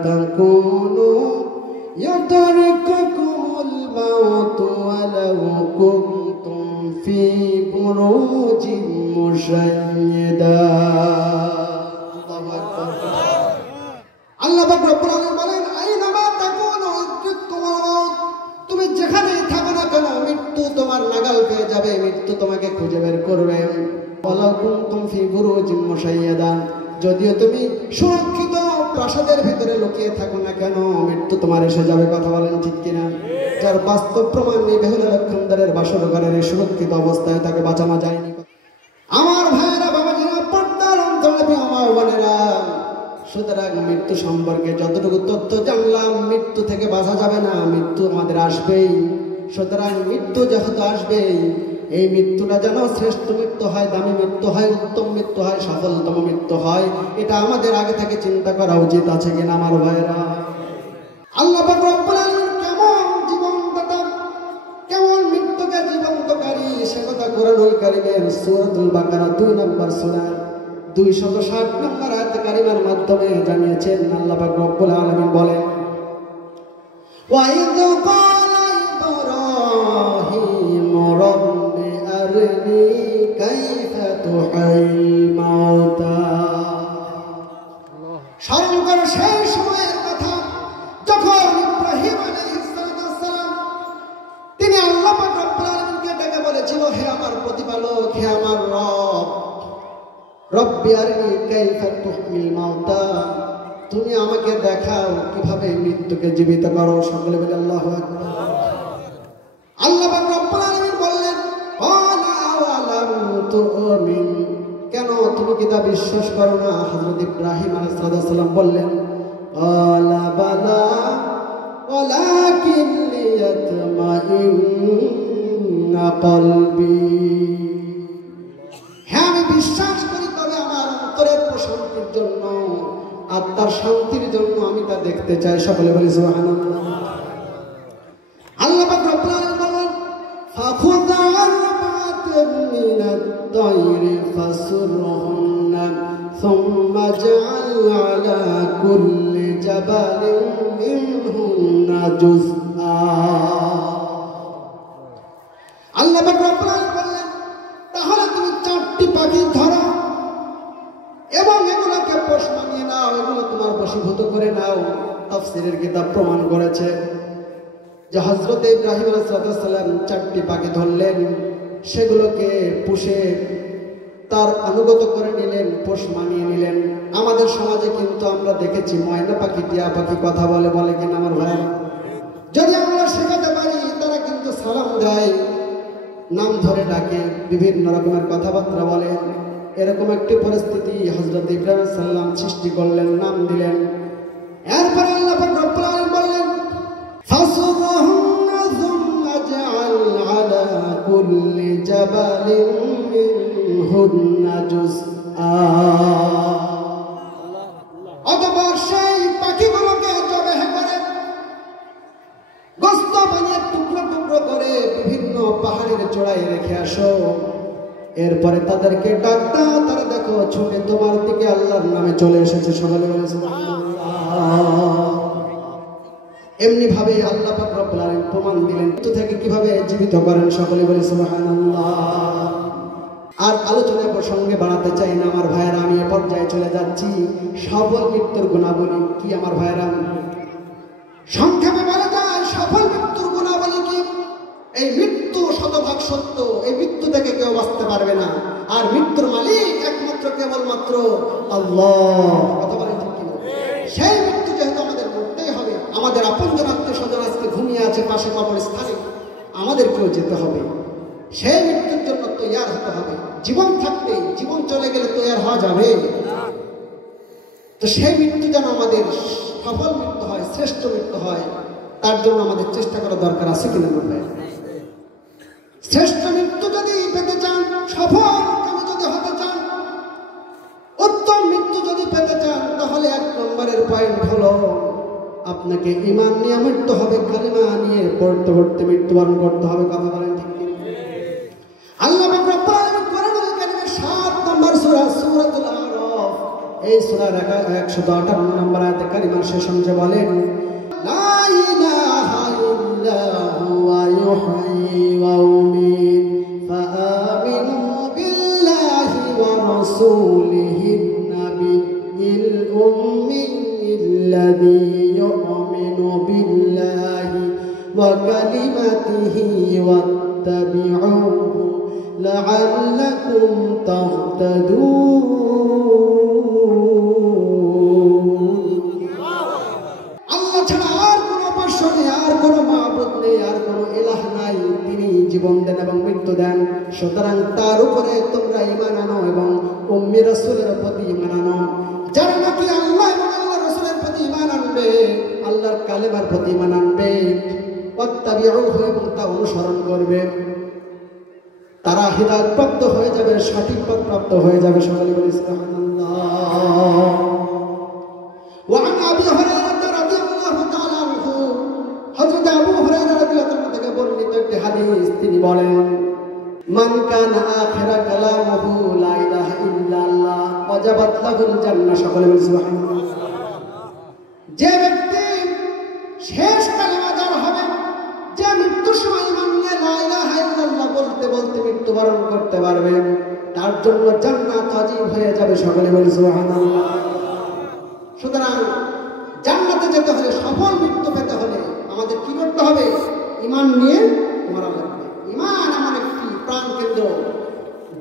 তাকুনু ইউদরিকুকুমুল মাউতু ওয়ালাউ কুনতুম ফি বুরুজিন মুশাইয়্যিদা আল্লাহু আকবার আল্লাহ পাক রব্বুল আলামিন বলেন আইনামা তাকুনু ইউদরিকুকুমুল মাউত তুমি যেখানেই থাকো না কেন মৃত্যু তোমার নাগাল পেয়ে যাবে মৃত্যু তোমাকে খুঁজে বের করবে ওয়ালাউ কুনতুম ফি বুরুজিন মুশাইয়্যিদা যদিও তুমি সুরক্ষিত প্রাসাদের ভিতরে লুকিয়ে থাকো না কেন মৃত্যু তোমার এসে যাবে কথা বলেন ঠিক কিনা যার বাস্তব প্রমাণ নেই বেহুলা লক্ষণদারের বাসর ঘরের সুরক্ষিত অবস্থায় তাকে বাঁচানো যায়নি আমার ভাইয়েরা বাবাজিরা পর্দার অন্তরে আমার বোনেরা সুতরাং মৃত্যু সম্পর্কে যতটুকু তথ্য জানলাম মৃত্যু থেকে বাঁচা যাবে না মৃত্যু আমাদের আসবেই সুতরাং মৃত্যু যেহেতু আসবেই এই মৃত্যুটা যেন শ্রেষ্ঠ মৃত্যু হয় দামি মৃত্যু হয় উত্তম মৃত্যু হয় সফলতম মৃত্যু হয় এটা আমাদের আগে থেকে চিন্তা করা উচিত আছে কিনা আমার ভাইয়েরা আল্লাহ পাক রব্বুল আলামিন কেমন জীবনদাতা কেমন মৃত্যুকে জীবন্তকারী সে কথা কোরআনুল কারীমের সূরাতুল বাকারা 2 নম্বর সূরা 260 নম্বর আয়াত কারিমার মাধ্যমে জানিয়েছেন আল্লাহ পাক রব্বুল আলামিন বলেন ওয়াইদ ক্বালা ইব্রাহিম রাব্বি আরনি কাইফা তুহাইল মাউতা স্মরণ করো সেই সময়ের কথা যখন ইব্রাহিম আলাইহিস সালাম তিনি আল্লাহ পাক রব্বুল আলামিনকে ডেকে বলেছিল হে আমার প্রতিপালক হে আমার রব রব্বি আরনি কাইফা তুহমিল মাউতা তুমি আমাকে দেখাও কিভাবে মৃত্যুকে জীবিত করো সকলে বলে আল্লাহু আকবার আল্লাহ পাক রব্বুল আলামিন বললেন ক্বালা আওয়ালাম তুমিন কেন তুমি কি তা বিশ্বাস করো না হযরত ইব্রাহিম আলাইহিস সালাম বললেন ক্বালা বালা ওয়ালাকিন লিয়াতমাইন্না কলবি হ্যাঁ আমি বিশ্বাস করি তবে আমার অন্তরের প্রশান্তির জন্য আত্মার শান্তির জন্য আমি তা দেখতে চাই সকলে বলি সুবহানাল্লাহ আল্লাহ পাক রব্বুল আলামিন বলেন ফাখুয আরবাতাম মিনাত তায়রি ফাসুরহুন্না সুম্মা জাআল আলা কুল্লি জাবালিন মিনহুন্না জুজআ আল্লাহ পাক রব্বুল আলামিন বললেন তাহলে তুমি 4টি পাখি ধরো এবং এগুলোকে পোষ মানিয়ে নাও এগুলো তোমার বশীভূত করে নাও তাফসীরের কিতাব প্রমাণ করেছে যে হযরত ইব্রাহিম আলাইহিস সালাম 4টি পাখি ধরলেন সেগুলোকে পুষে তার অনুগত করে নিলেন পোষ মানিয়ে নিলেন আমাদের সমাজে কিন্তু আমরা দেখেছি ময়না পাখি টিয়া পাখি কথা বলে বলে কিনা আমার ভাই যদি আমরা শেখাতে পারি তারা কিন্তু সালাম দেয় নাম ধরে ডাকে বিভিন্ন রকমের কথাবার্তা বলে এরকম একটি পরিস্থিতি হযরত ইব্রাহিম সাল্লাম সৃষ্টি করলেন নাম দিলেন এরপর আল্লাহ পাক রব্বুল আলামিন বললেন ফাসুরহুন্না সুম্মা জাআল আলা কুল্লি জাবালিন মিনহুন্না জুজআ অতঃপর সেই পাখিগুলোকে জবাহ করে গোশত বানিয়ে টুকরো টুকরো করে বিভিন্ন পাহাড়ের চূড়ায় রেখে আসো এরপরে তাদেরকে ডাক দাও তারা দেখো ছুটে তোমার দিকে আল্লাহর নামে চলে এসেছে সকলে বলে সুবহানাল্লাহ এমনি ভাবে আল্লাহ পাক রব্বুল আলামিন প্রমাণ দিলেন মৃত্যু থেকে কিভাবে জীবিত করেন সকলে বলে সুবহানাল্লাহ আর আলোচনার প্রসঙ্গে বাড়াতে চাই না আমার ভাইয়েরা আমি এ পর্যায়ে চলে যাচ্ছি সফল মৃত্যুর গুণাবলী কি আমার ভাইয়েরা সংক্ষেপে বলা যায় সফল মৃত্যুর গুণাবলী কি এই মৃত্যু শতভাগ সত্য এই মৃত্যু থেকে কেউ বাঁচতে পারবে না আর মৃত্যুর মালিক একমাত্র কেবলমাত্র আল্লাহ কথা বলেন ঠিক কি সেই মৃত্যু যেহেতু আমাদের মরতেই হবে আমাদের আপনজন আত্মীয় স্বজন আজকে ঘুমিয়ে আছে পাশে কবরস্থানে আমাদেরকেও যেতে হবে সেই মৃত্যুর জন্য তৈয়ার হতে হবে। জীবন থাকতে, জীবন চলে গেলে তৈয়ার হওয়া যাবে? তো সেই মৃত্যু যেন আমাদের সফল মৃত্যু হয়, শ্রেষ্ঠ মৃত্যু হয়, তার জন্য আমাদের চেষ্টা করা দরকার আছে কিনা বলবে? শ্রেষ্ঠ মৃত্যু যদি পেতে চান, সফল কামে যদি হতে চান, উত্তম মৃত্যু যদি পেতে চান, তাহলে 1 নম্বরের পয়েন্ট হলো আপনাকে ঈমান নিয়ে মৃত্যু হবে, কালিমা নিয়ে পড়তে পড়তে মৃত্যুবরণ করতে হবে। কথা বলেন ঠিক কি? আল্লাহ রব্বুল আলামিন কোরআনুল কারীমের 7 নম্বর সূরা সূরাতুল আরাফ, এই সূরার 158 নম্বর আয়াতে কালিমার শেষ অংশে বলেন, লা ইলাহা ইল্লা হুয়া ইউহয়ি ওয়া ইউমীত ফাআমিনু বিল্লাহি ওয়া রাসূলিহিন নাবিয়্যিল উম্মিয়্যিল্লাযী ইউমিনু বিল্লাহি ওয়া কালিমাতিহি ওয়াত্তাবি'উহু লাআল্লাকুম তাহতাদুন। আল্লাহ ছাড়া আর কোনো উপাস্য নেই, আর কোনো মাবুদ নেই, আর কোনো ইলাহ নাই। তিনি জীবন দেন এবং মৃত্যু দেন। সুতরাং তার উপরে তোমরা ঈমান আনো এবং উম্মি রাসূলের প্রতি ঈমান আনো। যারা নাকি আল্লাহ এবং আল্লাহর রাসূলের প্রতি ঈমান আনবে, আল্লাহর কালেমার প্রতি ঈমান আনবে, ওয়াত্তাবিউহু এবং তা অনুসরণ করবে, তারা হিদায়াত প্রাপ্ত হয়ে যাবে, সঠিক পথ প্রাপ্ত হয়ে যাবে। সকলে বলি সুবহানাল্লাহ। وعن أبي هريرة رضي الله تعالى عنه, হযরত আবু হুরায়রা রাদিয়াল্লাহু আনহু থেকে বর্ণিত একটি হাদিস, তিনি বলেন, মান কানা আখিরা কালামুহু লা ইলাহা ইল্লাল্লাহ ওয়াজাবাত লাহুল জান্নাহ। সকলে বলি সুবহানাল্লাহ। যে ব্যক্তি শেষ কালেমা যার হবে, যে মৃত্যুর সময় ঈমান নিয়ে লা ইলাহা ইল্লাল্লাহ বলতে বলতে মৃত্যুবরণ করতে পারবে, তার জন্য জান্নাত ওয়াজিব হয়ে যাবে। সকলে বলি সুবহানাল্লাহ। সুতরাং জান্নাতে যেতে হলে, সফল মৃত্যু পেতে হলে আমাদের কি করতে হবে? ঈমান নিয়ে মরা লাগবে। ঈমান এমন একটি প্রাণ কেন্দ্র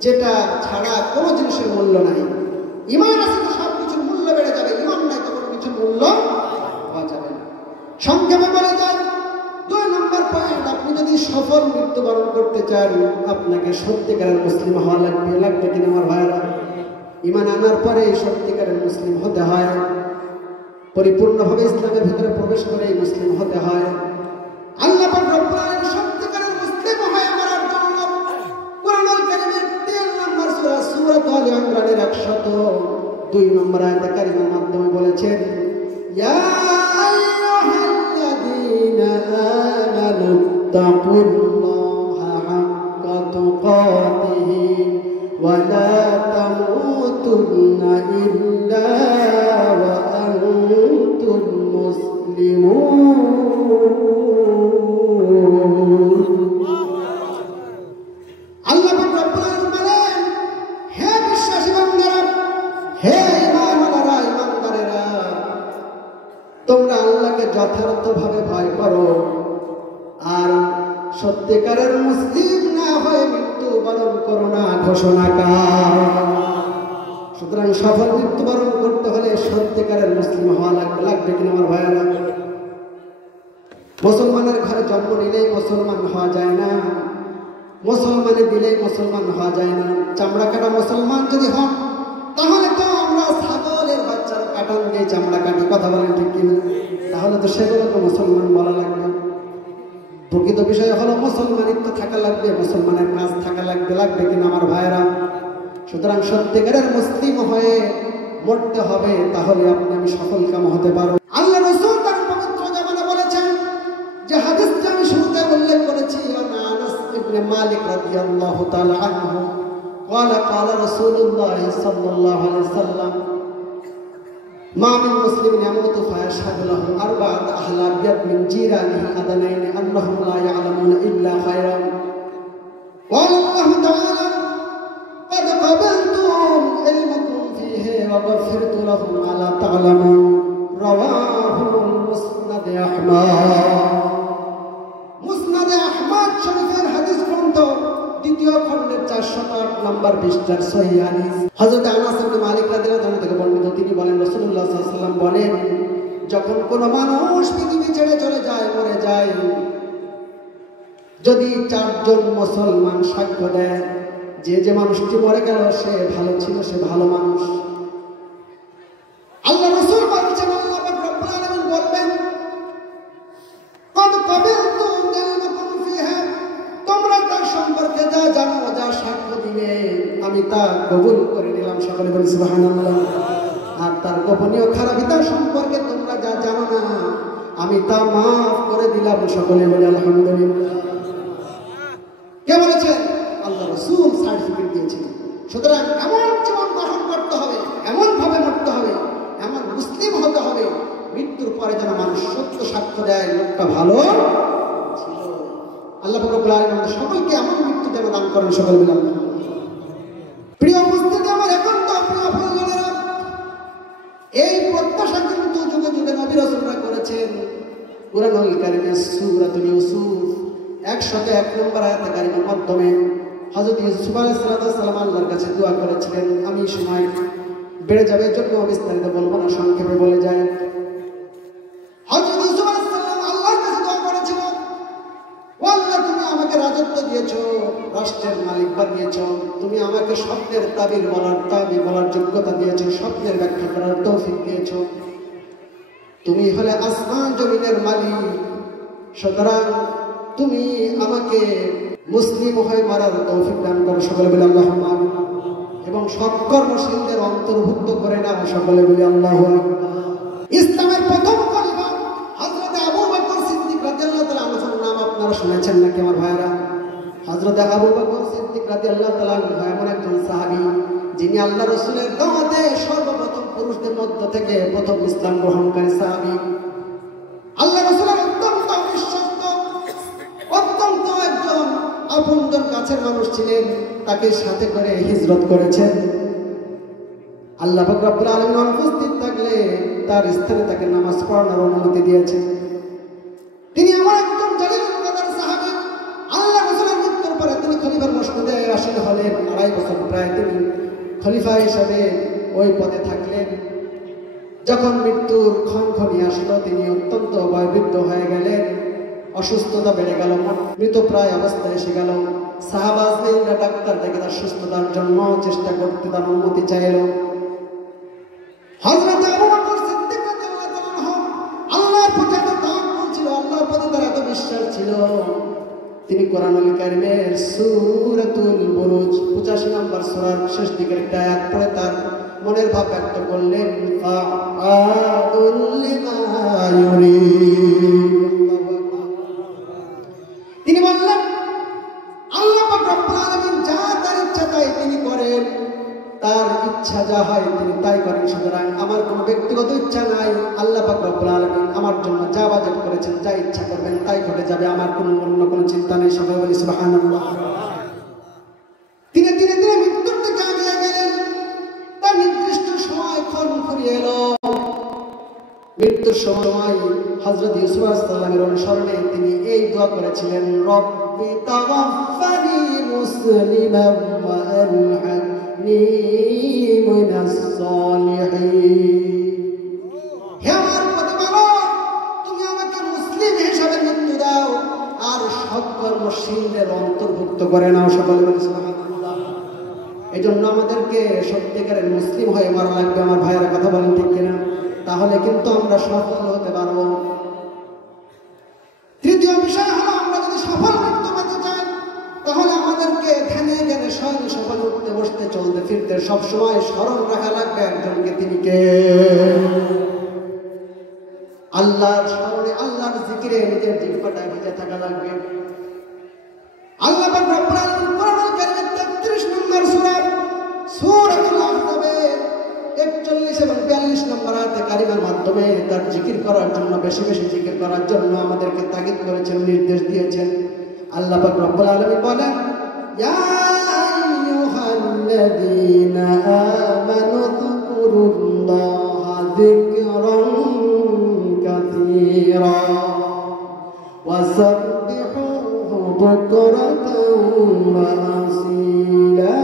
যেটা ছাড়া কোনো জিনিসের মূল্য নাই। ঈমান আছে তো সব কিছুর মূল্য বেড়ে যাবে, ঈমান নাই তো কোনো কিছুর মূল্য পাওয়া যাবে না। সংক্ষেপে বলা যায়, 2 নম্বর পয়েন্ট, আপনি যদি সফল মৃত্যুবরণ করতে চান, আপনাকে সত্যিকারের মুসলিম হওয়া লাগবে। লাগবে কিনা আমার ভাইরা? ঈমান আনার পরে সত্যিকারের মুসলিম হতে হয়, পরিপূর্ণভাবে ইসলামের ভিতরে প্রবেশ করে মুসলিম হতে হয়। আল্লাহ পাক রব্বুল আলামিন সত্যিকারের মুসলিম হয়ে মরার জন্য কোরআনুল কারীমের 3 নম্বর সূরা সূরাতুল আলী ইমরানের 102 নম্বর আয়াতে কারিমার মাধ্যমে বলেছেন, ইয়া আইয়ুহাল্লাযীনা আমানু তাকুল্লাহা হাক্কা তুকাতিহি ওয়া লা তামুতুন্না ইল্লা ওয়া আনতুম মুসলিমুন। আল্লাহ পাক রব্বুল আলামিন বলেন, হে বিশ্বাসী বান্দারা, হে ঈমানওয়ালারা, ঈমানদারেরা, তোমরা আল্লাহকে যথার্থভাবে ভয় করো আর সত্যিকারের মুসলিম না হয়ে মৃত্যুবরণ করো না। ঘোষণাকার। সুতরাং সফল মৃত্যুবরণ করতে হলে সত্যিকারের মুসলিম হওয়া লাগবে। লাগবে কিনা আমার ভাইয়েরা? মুসলমানের ঘরে জন্ম নিলেই মুসলমান হওয়া যায় না, মুসলমানে দিলেই মুসলমান হওয়া যায় না। চামড়া কাটা মুসলমান যদি হন, তাহলে তো আমরা ছাগলের বাচ্চার কাটান দিয়ে চামড়া কাটি। কথা বলেন ঠিক কিনা? তাহলে তো সেগুলো তো মুসলমান বলা লাগবে। প্রকৃত বিষয় হলো মুসলমানিত্ব থাকা লাগবে, মুসলমানের কাজ থাকা লাগবে। লাগবে কিনা আমার ভাইয়েরা? সুতরাং সত্যিকারের মুসলিম হয়ে মরতে হবে, তাহলে আপনি আমি সফল কাম হতে পারবো। আল্লাহ রাসূল তার পবিত্র জামানে বলেছেন, যে হাদিসটা আমি শুরুতে উল্লেখ করেছি, আনাস ইবনে মালিক রাদিয়াল্লাহু তাআলা আনহু قال قال رسول الله صلى الله عليه وسلم ما من مسلم يموت فيشهد له 4 أحلام من جيرانه أذنين أنهم لا يعلمون إلا خيرا. قال الله تعالى قد قبلت علمكم فيه وغفرت لهم ما لا تعلمون. رواه المسند أحمد. মুসনাদে আহমদ শরীফের হাদিস গ্রন্থ দ্বিতীয় খণ্ডের 408 নম্বর পৃষ্ঠার সহিহ হাদিস। হযরত আনাস ইবনে মালিক রাদিয়াল্লাহু আনহু থেকে বর্ণিত, তিনি বলেন, রাসূলুল্লাহ সাল্লাল্লাহু আলাইহি ওয়াসাল্লাম বলেন, যখন কোন মানুষ পৃথিবী ছেড়ে চলে যায়, মরে যায়, যদি 4 জন মুসলমান সাক্ষ্য দেয় যে মানুষটি মরে গেল সে ভালো ছিল, সে ভালো মানুষ, আল্লাহ রাসূল বলেছেন, আল্লাহ পাক রব্বুল আলামিন বলবেন, কদ কবিলতুম জান্নাতুম ফিহা, তোমরা তার সম্পর্কে যা জানো, যা সাক্ষ্য দিলে আমি তা কবুল করে নিলাম। সকলে বলি সুবহানাল্লাহ। আর তার গোপনীয় খারাপিতা সম্পর্কে তোমরা যা জানো না আমি তা মাফ করে দিলাম। সকলে বলি আলহামদুলিল্লাহ। কে বলেছেন? আল্লাহ রাসূল সার্টিফিকেট দিয়েছেন। সুতরাং এমন জীবন গ্রহণ করতে হবে, এমন ভাবে মরতে হবে, এমন মুসলিম হতে হবে, মৃত্যুর পরে যেন মানুষ সত্য সাক্ষ্য দেয় লোকটা ভালো ছিল। আল্লাহ রাব্বুল আলামিন আমাদের সকলকে এমন মৃত্যু যেন দান করেন। সকলে বলি আল্লাহ। প্রিয় উপস্থিতি আমার একান্ত প্রিয় ভাইয়েরা, এই প্রত্যাশা কিন্তু যুগে যুগে নবী রাসূলরা করেছেন। কুরআনুল কারীমের সূরাতুল ইউসুফ 101 নম্বর আয়াতে কারিমার মাধ্যমে হযরত ইউসুফ আলাইহিস সালাম আল্লাহর কাছে দোয়া করেছিলেন। আমি সময় বেড়ে যাবে জন্য বিস্তারিত বলবো না, সংক্ষেপে বলে যাই। হযরত ইউসুফ আলাইহিস সালাম আল্লাহর কাছে দোয়া করেছিলেন, ও আল্লাহ, তুমি আমাকে রাজত্ব দিয়েছো, রাষ্ট্রের মালিক বানিয়েছো, তুমি আমাকে স্বপ্নের তাবির বলার যোগ্যতা দিয়েছো, স্বপ্নের ব্যাখ্যা করার তৌফিক দিয়েছো। তুমি হলে আসমান জমিনের মালিক, সুতরাং তুমি আমাকে মুসলিম হয়ে মারার তৌফিক দান করো। সকলে বলি আল্লাহুম্মা আমিন। এবং সৎকর্মশীলদের অন্তর্ভুক্ত করে নাও। সকলে বলি আল্লাহু আকবার। ইসলামের প্রথম খলিফা হযরত আবু বকর সিদ্দিক রাদিয়াল্লাহু তাআলা আনহুর নাম আপনারা শুনেছেন নাকি আমার ভাইরা? হযরত আবু বকর সিদ্দিক রাদিয়াল্লাহু তাআলা আনহু এমন একজন সাহাবী যিনি আল্লাহ রাসূলের দাওয়াতে সর্বপ্রথম পুরুষদের মধ্য থেকে প্রথম ইসলাম গ্রহণকারী সাহাবী। আল্লাহ রাসূলের অত্যন্ত বিশ্বস্ত, অত্যন্ত একজন আপনজন কাছের মানুষ ছিলেন। তাকে সাথে করে হিজরত করেছেন। আল্লাহ পাক রব্বুল আলামিন অনুপস্থিত থাকলে তার স্থানে তাকে নামাজ পড়ানোর অনুমতি দিয়েছেন। তিনি এমন একজন জালিলুল কদর সাহাবী। আল্লাহ রাসূলের মৃত্যুর পরে তিনি খলিফার মসনদে আসীন হলেন। 2.5 বছর প্রায় তিনি খলিফা হিসাবে ওই পদে থাকলেন। যখন মৃত্যুর ক্ষণক্ষণি আসলো তিনি অত্যন্ত ভয়ভীত হয়ে গেলেন। অসুস্থতা বেড়ে গেল, মৃতপ্রায় অবস্থায় এসে গেল। সাহাবাজরা ডাক্তার থেকে তার সুস্থতার জন্য চেষ্টা করতে তার অনুমতি চাইল। হযরত আবু বকর সিদ্দিক রাদিয়াল্লাহু তাআলা আনহু আল্লাহর প্রতি এত তাওয়াক্কুল ছিল, আল্লাহর প্রতি তার এত বিশ্বাস ছিল, তিনি কোরআনুল কারীমের সূরাতুল বুরুজ 85 নম্বর সূরার শেষ দিকের একটা আয়াত পড়ে তার মনের ভাব ব্যক্ত করলেন, ফাআদুল লিমা ইউরিদ। তিনি বললেন, আল্লাহ পাক রব্বুল আলামিন যা তার ইচ্ছা তাই তিনি করেন, তার ইচ্ছা যা হয় তিনি তাই করেন। সুতরাং আমার কোনো ব্যক্তিগত ইচ্ছা নাই। আল্লাহ পাক রব্বুল আলামিন আমার জন্য যা বাজেট করেছেন, যা ইচ্ছা করবেন তাই ঘটে যাবে। আমার কোনো অন্য কোনো চিন্তা নেই। সবাই বলি সুবহানাল্লাহ। তিনি ধীরে ধীরে মৃত্যুর দিকে এগিয়ে গেলেন। তার নির্দিষ্ট সময় ক্ষণ ফুরিয়ে এলো। মৃত্যুর সময় হযরত ইউসুফ আলাইহিস সালামের অনুসরণে তিনি এই দোয়া করেছিলেন, রব্বি তাওয়াফফানি মুসলিমান ওয়া আলহিকনি মিনাস সালিহিন। হে আমার প্রতিপালক, তুমি আমাকে মুসলিম হিসেবে মৃত্যু দাও আর সৎকর্মশীলদের অন্তর্ভুক্ত করে নাও। সকলে বলি সুবহানাল্লাহ। এই জন্য আমাদেরকে সত্যিকারের মুসলিম হয়ে মারা লাগবে। আমার ভাইয়েরা কথা বলেন ঠিক কিনা? তাহলে কিন্তু আমরা সফল হতে পারবো। তৃতীয় বিষয় হলো, আমরা যদি সফল মৃত্যু পেতে চাই তাহলে আমাদেরকে ধ্যানে জ্ঞানে স্বয়ং সফল উঠতে বসতে চলতে ফিরতে সবসময় স্মরণ রাখা লাগবে একজনকে। তিনি কে? আল্লাহর স্মরণে, আল্লাহর জিকিরে নিজের জিহ্বাটা ভিজে থাকা লাগবে। আল্লাহ পাক রব্বুল আলামিন কোরআনুল কারীমের 33 নম্বর সূরা সূরাতুল আহজাবের 41 এবং 42 নম্বর আয়াতে কারিমার মাধ্যমে তার জিকির করার জন্য, বেশি বেশি জিকির করার জন্য আমাদেরকে তাগিদ করেছেন, নির্দেশ দিয়েছেন। আল্লাহ পাক রব্বুল আলামিন বলেন, ইয়া আইয়ুহাল্লাযীনা আমানু যকুরুল্লাহা যিকরান কাসীরা ওয়া সাব্বিহুহু বুকরাতান ওয়া আসীলা।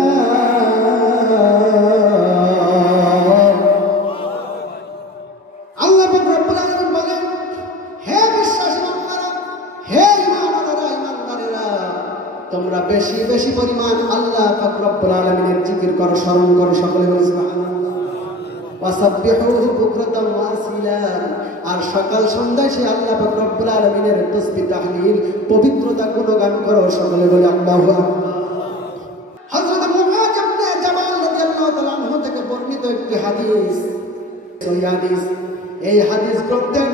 বেশি বেশি পরিমাণ আল্লাহ পাক রব্বুল আলামিনের জিকির করো, স্মরণ করো। সকলে বলি সুবহানাল্লাহ। ওয়াসাব্বিহুহু বুকরাতাও ওয়া আসিলা। আর সকাল সন্ধ্যায় সে আল্লাহ পাক রব্বুল আলামিনের তাসবিহ তাহলিল পবিত্রতা গুণগান করো। সকলে বলি আল্লাহু আকবার। হযরত মুআয ইবনে জাবাল রাদিয়াল্লাহু তাআলা আনহু থেকে বর্ণিত একটি হাদিস, এই হাদিস এই হাদিস গ্রন্থের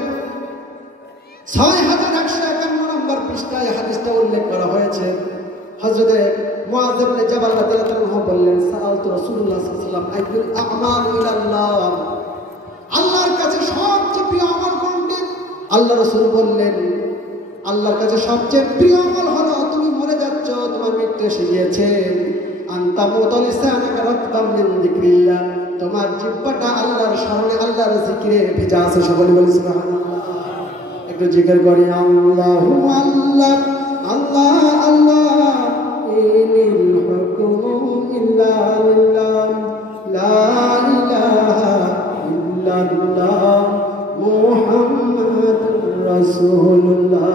6151 নম্বর পৃষ্ঠায় হাদিসটা উল্লেখ করা হয়েছে। হযরত মুআয ইবনে জাবাল রাদিয়াল্লাহু আনহু বললেন, সাআলতু রাসূলুল্লাহ সাল্লাল্লাহু আলাইহি ওয়াসাল্লাম আইয়ুল আমাল ইলাল্লাহ, আল্লাহর কাছে সবচেয়ে প্রিয় আমল কোনটি? আল্লাহ রাসূল বললেন, আল্লাহর কাছে সবচেয়ে প্রিয় আমল হলো তুমি মরে যাচ্ছ, তোমার মৃত্যু এসে গিয়েছে, আনতা মুতালিসানাকা রাতবাম মিন যিকরিল্লাহ, তোমার জিহ্বাটা আল্লাহর স্মরণে আল্লাহর জিকিরে ভেজা আছে। সকলে বলি সুবহানাল্লাহ। একটু জিকির করি, আল্লাহু আল্লাহ আল্লাহ আল্লাহ, ইনিল হুকমু ইল্লা লিল্লাহ, লা ইলাহা ইল্লাল্লাহ, মুহাম্মাদুর রাসূলুল্লাহ,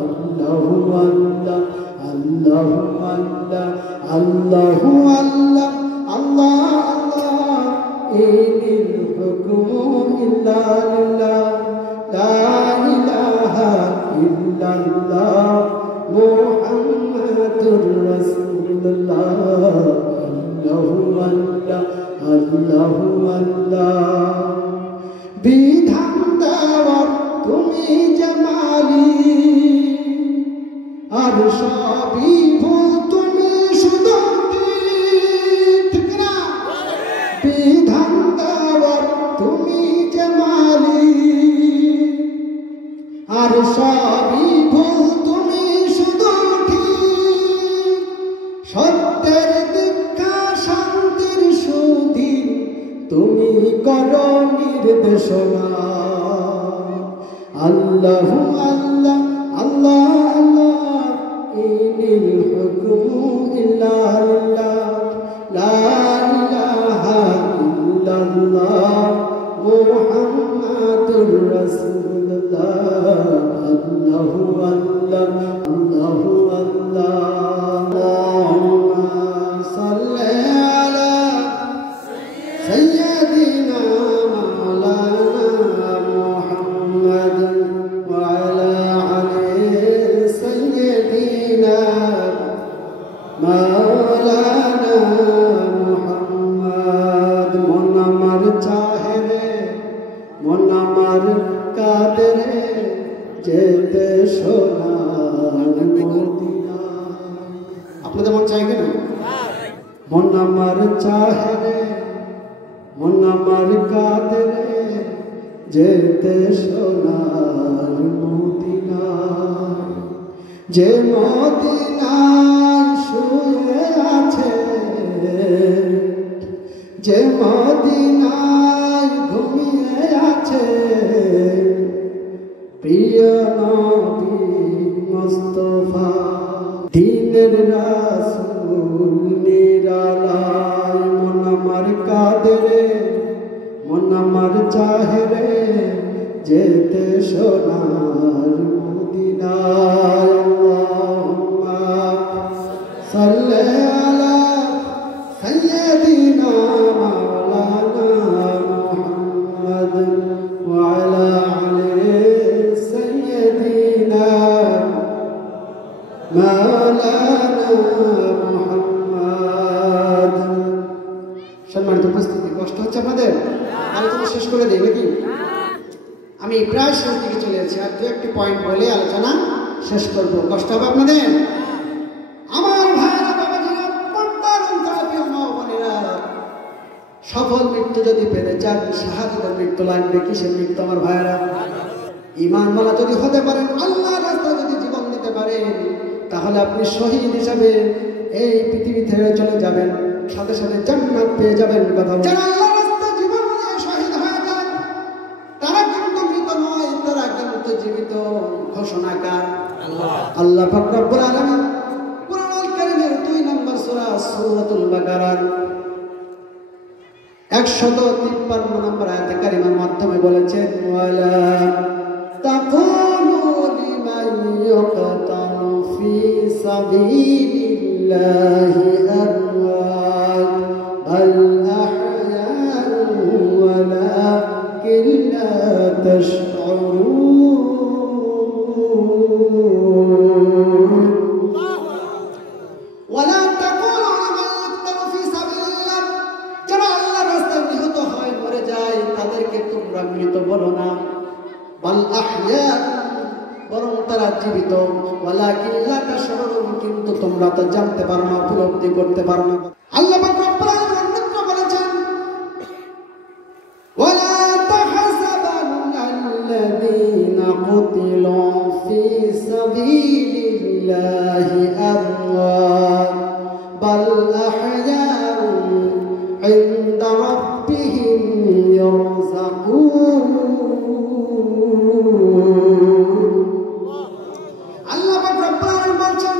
আল্লাহু আল্লাহ আল্লাহু আল্লাহ আল্লাহু আল্লাহ আল্লাহ আল্লাহ, ইনিল হুকমু ইল্লা লিল্লাহ, লা ইলাহা ইল্লাল্লাহ, মুহাম্মাদুর রাসূলুল্লাহ, আল্লাহু আল্লাহ আল্লাহু আল্লাহ। বিধান দেওয়ার তুমি যে মালিক, আর সবই ভুল তুমি শুধু ঠিক না? বিধান দেওয়ার তুমি যে মালিক, আর সবই ভুল তুমি শুধু ঠিক, সত্যের দীক্ষা শান্তির সুধীর তুমি করো নির্দেশনা। আল্লাহু আল্লাহ আল্লাহ আল্লাহ, ইনিল হুকমু ইল্লা লিল্লাহ, লা ইলাহা ইল্লাল্লাহ, মুহাম্মাদুর রাসূলুল্লাহ, আল্লাহু আল্লাহ আল্লাহু আল্লাহ। আল্লাহুম্মা সাল্লি আলা সাইয়্যিদিনা মাওলানা মুহাম্মাদ ওয়া আলা আলি সাইয়্যিদিনা মাওলানা মুহাম্মাদ। মন আমার চাহে রে, মন আমার কাঁদে রে, যেতে সোনার মদিনা। আপনাদের মন চাই কেন? মন আমার চাহে রে, মন আমার কাঁদে রে, যেতে সোনার মদিনা। যে মদিনায় শুয়ে আছে, যে মদিনায় ঘুমিয়ে আছে প্রিয় নবী মুস্তাফা, দিনের রাসূল নিরালায়। মন আমার কাঁদে রে, মন আমার চাহে রে, যেতে সোনার মদিনায়। আল্লাহুম্মা সাল্লি আলা সাইয়্যিদিনা মাওলানা মুহাম্মাদ ওয়া আলা আলি সাইয়্যিদিনা মাওলানা মুহাম্মাদ। সম্মানিত উপস্থিতি, কষ্ট হচ্ছে আপনাদের? আলোচনা শেষ করে দিই নাকি? আমি প্রায় শেষ দিকে চলে যাচ্ছি, আর দু একটি পয়েন্ট বলে আলোচনা শেষ করবো। কষ্ট হবে আপনাদের? আমার ভাইরা, বাবাজিরা, পর্দার অন্তরালে মা বোনেরা, সফল মৃত্যু যদি পেতে চান, শাহাদাতের মৃত্যু লাগবে। কিসের মৃত্যু আমার ভাইরা? ঈমানওয়ালা যদি হতে পারেন, আল্লাহর রাস্তায় যদি জীবন দিতে পারেন, তাহলে আপনি শহীদ হিসাবে এই পৃথিবী থেকে চলে যাবেন, সাথে সাথে জান্নাত পেয়ে যাবেন। কথা যারা আল্লাহর রাস্তায় জীবন দিয়ে শহীদ হয়ে যায়, তারা কিন্তু মৃত নয়, তারা কিন্তু জীবিত। ঘোষণাকার আল্লাহ পাক রব্বুল আলামিন কুরআনুল কারীমের 2 নম্বর সূরা সূরাতুল বাকারার 153 নম্বর আয়াতে কারিমার মাধ্যমে বলেছেন, ওয়ালা তাকুলু লিমান ইয়াকতালু ফি সাবিলিল্লাহি আমওয়াত বাল আহয়াউ ওয়ালাকিন লা তাশউরুন ওয়ালা তাকুলু লিমান ইকতালু ফি সাবিলিল্লাহ যারা আল্লাহর রাস্তায় নিহত হয় মরে যায় তাদেরকে তোমরা মৃত বলো না বাল আহয়া বরং তারা জীবিত ওয়ালাকিন লা তাশউরুন কিন্তু তোমরা তা জানতে পারো না উপলব্ধি করতে পারো না আল্লাহ পাক রব্বুল আলামিন অন্যত্র বলেছেন ওয়ালা তাহসাবান্নাল্লাযীনা কুতিলু ফি সাবিলিল্লাহি আমওয়াত বাল আহয়াউ ইনদা রাব্বিহিম ইয়ারযাকুন আল্লাহ পাক রব্বুল আলামিন বলেন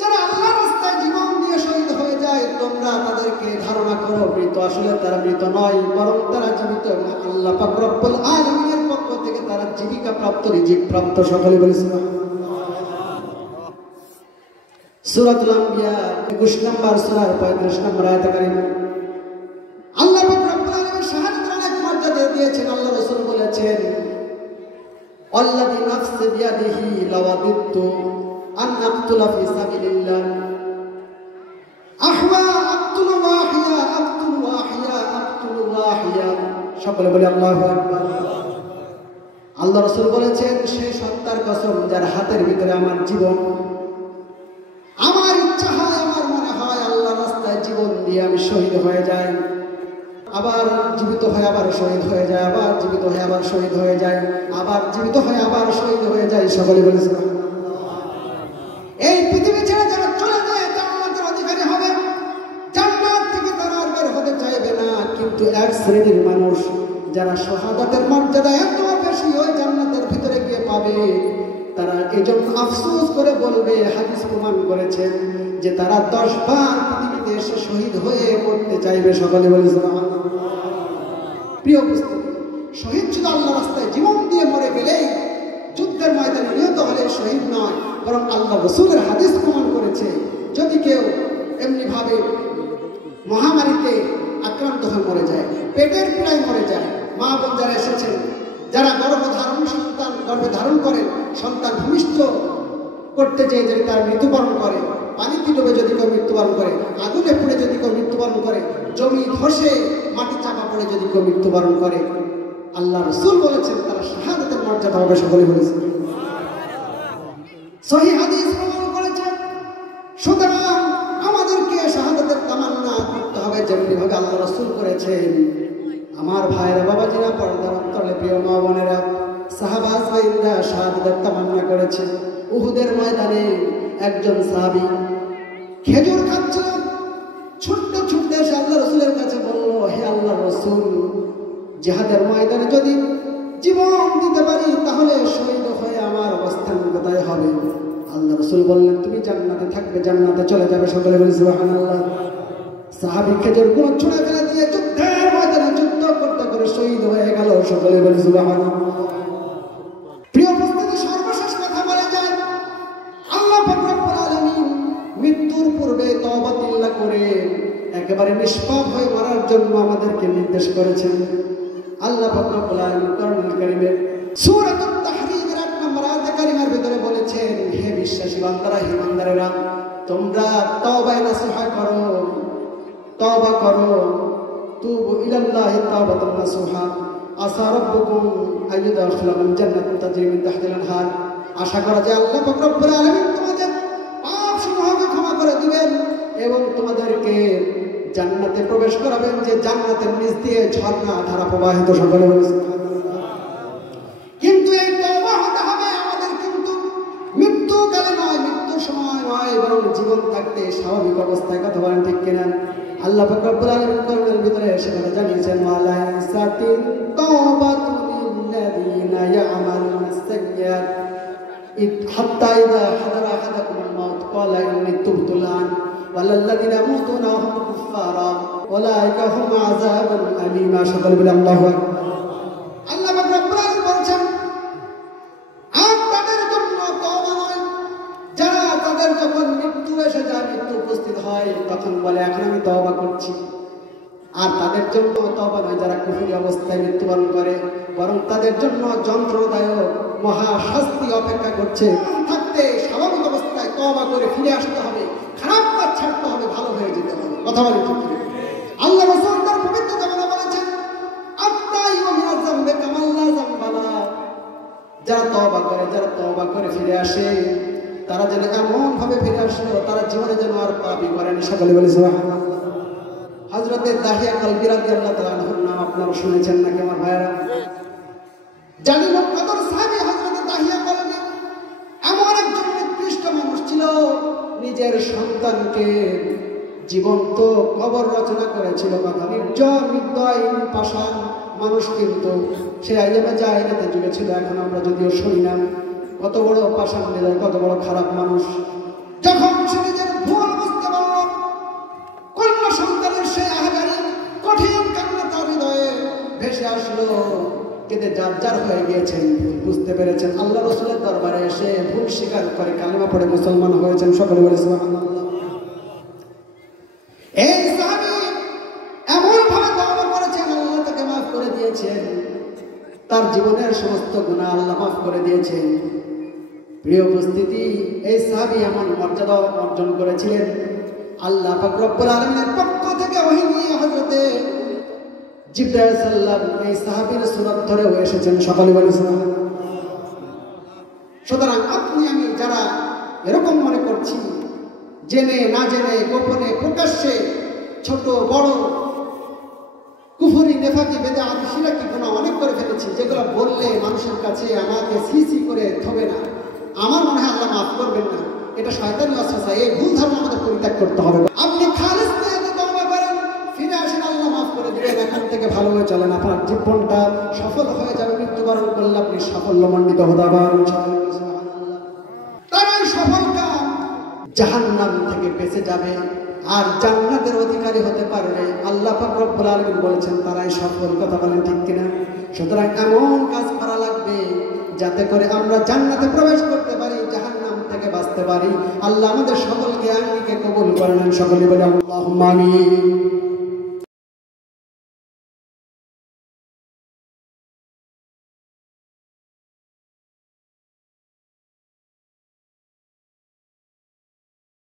যারা আল্লাহর রাস্তায় জীবন দিয়ে শহীদ হয়ে যায় তোমরা তাদেরকে ধারণা করো মৃত আসলে তারা মৃত নয় বরং তারা জীবিত আল্লাহ পাক রব্বুল আলামিনের পক্ষ থেকে তারা জীবিকা প্রাপ্ত রিজিক প্রাপ্ত সকলে বলেছেন সূরাতুল আম্বিয়া 21 নম্বর সূরা 35 নম্বর আয়াত কারিমা আল্লাহ পাক রব্বুল আলামিন শাহাদাতের অনেক মর্যাদা দিয়েছেন আল্লাহ রাসূল বলেছেন আল্লাযী নাফসি বিয়াদিহি লাওয়াদিতু আন আকতুলা ফি সাবিলিল্লাহ আহওয়া আকতুলু ওয়াহিয়া আকতুলু ওয়াহিয়া আকতুলু ওয়াহিয়া সকলে বলি আল্লাহু আকবার আল্লাহ রাসূল বলেছেন সেই সত্তার কসম যার হাতের ভিতরে আমার জীবন আমার ইচ্ছা হয় আমার মনে হয় আল্লাহর রাস্তায় জীবন দিয়ে আমি শহীদ হয়ে যাই আবার জীবিত হয়ে আবার শহীদ হয়ে যায় আবার জীবিত হয়ে আবার শহীদ হয়ে যায় আবার জীবিত হয়ে আবার শহীদ হয়ে যায় সকলে বলেছেন এই পৃথিবী ছেড়ে যারা চলে যায় জান্নাতের অধিকারী হবে জান্নাত থেকে তারা আর বের হতে চাইবে না কিন্তু এক শ্রেণীর মানুষ যারা শাহাদাতের মর্যাদা এত বেশি ওই জান্নাতের ভিতরে গিয়ে পাবে তারা এজন্য আফসোস করে বলবে হাদিস প্রমাণ করেছেন যে তারা 10 বার পৃথিবীতে এসে শহীদ হয়ে মরতে চাইবে সকলে বলেছেন প্রিয় উপস্থিতি শহীদ শুধু আল্লাহর রাস্তায় জীবন দিয়ে মরে গেলেই যুদ্ধের ময়দানে নিহত হলে শহীদ নয় বরং আল্লাহ রাসূলের হাদিস প্রমাণ করেছে যদি কেউ এমনি ভাবে মহামারীতে আক্রান্ত হয়ে মরে যায় পেটের পীড়ায় মরে যায় মা বোন যারা এসেছেন যারা গর্ভে ধারণ করেন সন্তান ভূমিষ্ঠ করতে যেয়ে যদি তার মৃত্যুবরণ করে পানিতে ডুবে যদি কেউ মৃত্যুবরণ করে আগুনে পুড়ে যদি কেউ মৃত্যুবরণ করে জমি ধসে মাটি চাপা পড়ে যদি কেউ মৃত্যুবরণ করে আল্লাহ রাসূল বলেছেন তারা শাহাদাতের মর্যাদা হবে সকলে বলেছেন সহিহ হাদিস প্রমাণ করেছে সুতরাং আমাদেরকে শাহাদাতের তামান্না করতে হবে যেমনি ভাবে আল্লাহ রাসূল করেছেন আমার ভাইয়েরা বাবাজিরা পর্দার অন্তরে প্রিয় মা বোনেরা সাহাবা সাহাবীরা শাহাদাতের তামান্না করেছে উহুদের ময়দানে একজন সাহাবী খেজুর খাচ্ছিল ছুটতে ছুটতে এসে আল্লাহ রাসূলের কাছে বলল হে আল্লাহর রাসূল জিহাদের ময়দানে যদি জীবন দিতে পারি তাহলে শহীদ হয়ে আমার অবস্থান কোথায় হবে আল্লাহ রাসূল বললেন তুমি জান্নাতে থাকবে জান্নাতে চলে যাবে সকলে বলি সুবহানাল্লাহ সাহাবী খেজুরগুলো ছুঁড়ে ফেলে দিয়ে যুদ্ধের ময়দানে যুদ্ধ করতে করে শহীদ হয়ে গেল সকলে বলি সুবহানাল্লাহ প্রিয় উপস্থিতি সর্বশেষ কথা বলে যায় আল্লাহ পাক রব্বুল আলামিন মৃত্যুর পূর্বে তওবা তিল্লা করে একেবারে নিষ্পাপ হয়ে মরার জন্য আমাদেরকে নির্দেশ করেছেন আল্লাহ পাক রব্বুল আলামিন কোরআনুল কারীমে সূরাতুত তাহরীমের 8 নম্বর আয়াতে কারিমার ভিতরে বলেছেন হে বিশ্বাসী বান্দারা হে বান্দারেরা তোমরা তওবা নাসুহা করো তওবা করো তুবু ইলাল্লাহি তাওবাতান নাসুহা আসা রাব্বুকুম আইয়ুদখিলাকুম জান্নাতান তাজরি মিন তাহতিল আনহার আশা করা যায় আল্লাহ পাক রব্বুল আলামিন তোমাদের পাপ সমূহকে ক্ষমা করে দিবেন এবং তোমাদেরকে জান্নাতে প্রবেশ করাবেন যে জান্নাতের নিচ দিয়ে ঝর্ণা ধারা প্রবাহিত সকলে বলেছে কিন্তু এই তওবা হতে হবে আমাদের কিন্তু মৃত্যুকালে নয় মৃত্যুর সময় নয় বরং জীবন থাকতে স্বাভাবিক অবস্থায় কথা বলেন ঠিক কিনা আল্লাহ পাক রব্বুল আলামিন কোরআনের ভিতরে সেটা জানিয়েছেন ওয়ালাইসাতিন তাওবাতুল লিল্লাযিনা ইয়ামালুনাস সাইয়্যাত হাত্তা ইযা হাদারা আহাদাকুমুল মাউত ক্বালা ইন্নী তুবতু আন ওয়ালাল্লাযিনা ইয়ামুতুনা ওয়া হুম কুফফারা উলাইকা হুম আযাবুন আলীমা সকলে বলে আল্লাহু আকবার আল্লাহ পাক রব্বুল আলামিন বলেন আর তাদের জন্য তওবা নয় যারা তাদের বলে এখন আমি তওবা করছি। আর তাদের জন্য তওবা নয় যারা কুফরি অবস্থায় মৃত্যুবরণ করে, বরং তাদের জন্য যন্ত্রণাদায়ক মহা শাস্তি অপেক্ষা করছে। থাকতে স্বাভাবিক অবস্থায় তওবা করে ফিরে আসতে হবে, খারাপ কাজ ছাড়তে হবে, ভালো হয়ে যেতে হবে। কথা বলে ঠিক কি? আল্লাহ রাসূল তার পবিত্র কালামে বলেছেন, আত্তাইয়ু মিনাজ যামবি কামাল্লা যামবালা। যারা তওবা করে ফিরে আসে, তারা যেন এমন ভাবে ফিরে আসলো তারা জীবনে যেন আর পাপই করেনি। সকলে বলে সুবহানাল্লাহ। হযরতে দাহিয়া কলবি রাদিয়াল্লাহু তাআলা আনহুর নাম আপনারা শুনেছেন নাকি আমার ভাইরা? জালিলুল কদর সাহাবী হযরতে দাহিয়া কলবি এমন একজন নিকৃষ্ট মানুষ ছিল, নিজের সন্তানকে জীবন্ত কবর রচনা করেছিল। কথা নির্দয় পাষাণ মানুষ, কিন্তু সে আইয়ামে জাহিলিয়াতের যুগে ছিল। এখন আমরা যদিও শুনি না কত বড় পাষাণ হৃদয়, কত বড় খারাপ মানুষ। যখন সে নিজের ভুল বুঝতে পারল, কন্যা সন্তানের সেই আহাজারি কঠিন কান্না তার হৃদয়ে ভেসে আসলো, কেঁদে জারজার হয়ে গিয়েছেন, বুঝতে পেরেছেন। আল্লাহ রাসূলের দরবারে এসে ভুল স্বীকার করে কালিমা পড়ে মুসলমান হয়েছেন। সকলে বলে সুবহানাল্লাহ। এই সাহাবী এমন ভাবে তওবা করেছেন, আল্লাহ তাকে মাফ করে দিয়েছেন, তার জীবনের সমস্ত গুনাহ আল্লাহ মাফ করে দিয়েছেন। প্রিয় উপস্থিতি, এই সাহাবী এমন মর্যাদা অর্জন করেছিলেন, আল্লাহ পাক রব্বুল আলামিনের পক্ষ থেকে ওহী নিয়ে হযরতে জিবরাইল সাল্লাল্লাহু এই সাহাবীর সুরাত ধরে এসেছেন। সকলে বলে সুবহানাল্লাহ। সুতরাং আপনি আমি যারা এরকম মনে করছি, জেনে না জেনে, গোপনে প্রকাশ্যে, ছোট বড় কুফরি নেফাকি বেদাত শিরকি গুনাহ অনেক করে ফেলেছি, যেগুলো বললে মানুষের কাছে আমাকে সিসি করে থবে না, আমার মনে হয় আল্লাহ মাফ করবেন না, এটা শয়তানি ওয়াসওয়াসা। এই ভুল ধারণা আমাদের পরিত্যাগ করতে হবে। আপনি খালিস নিয়তে তওবা করেন, ফিরে আসেন, আল্লাহ মাফ করে দিবেন। এখান থেকে ভালো হয়ে চলেন, আপনার জীবনটা সফল হয়ে যাবে। মৃত্যুবরণ করলে আপনি সাফল্যমণ্ডিত হতে পারবেন। তারাই সফল কাম জাহান্নাম থেকে বেঁচে যাবে আর জান্নাতের অধিকারী হতে পারবে। আল্লাহ পাক রব্বুল আলামিন বলেছেন তারাই সফল। কথা বলেন ঠিক কিনা? সুতরাং এমন কাজ করা লাগবে যাতে করে আমরা জান্নাতে প্রবেশ করতে পারি, জাহান্নাম থেকে বাঁচতে পারি। আল্লাহ আমাদের সকলকে আঙ্গিকে কবুল করে নেন। সকলে বলে আল্লাহুম্মা আমিন।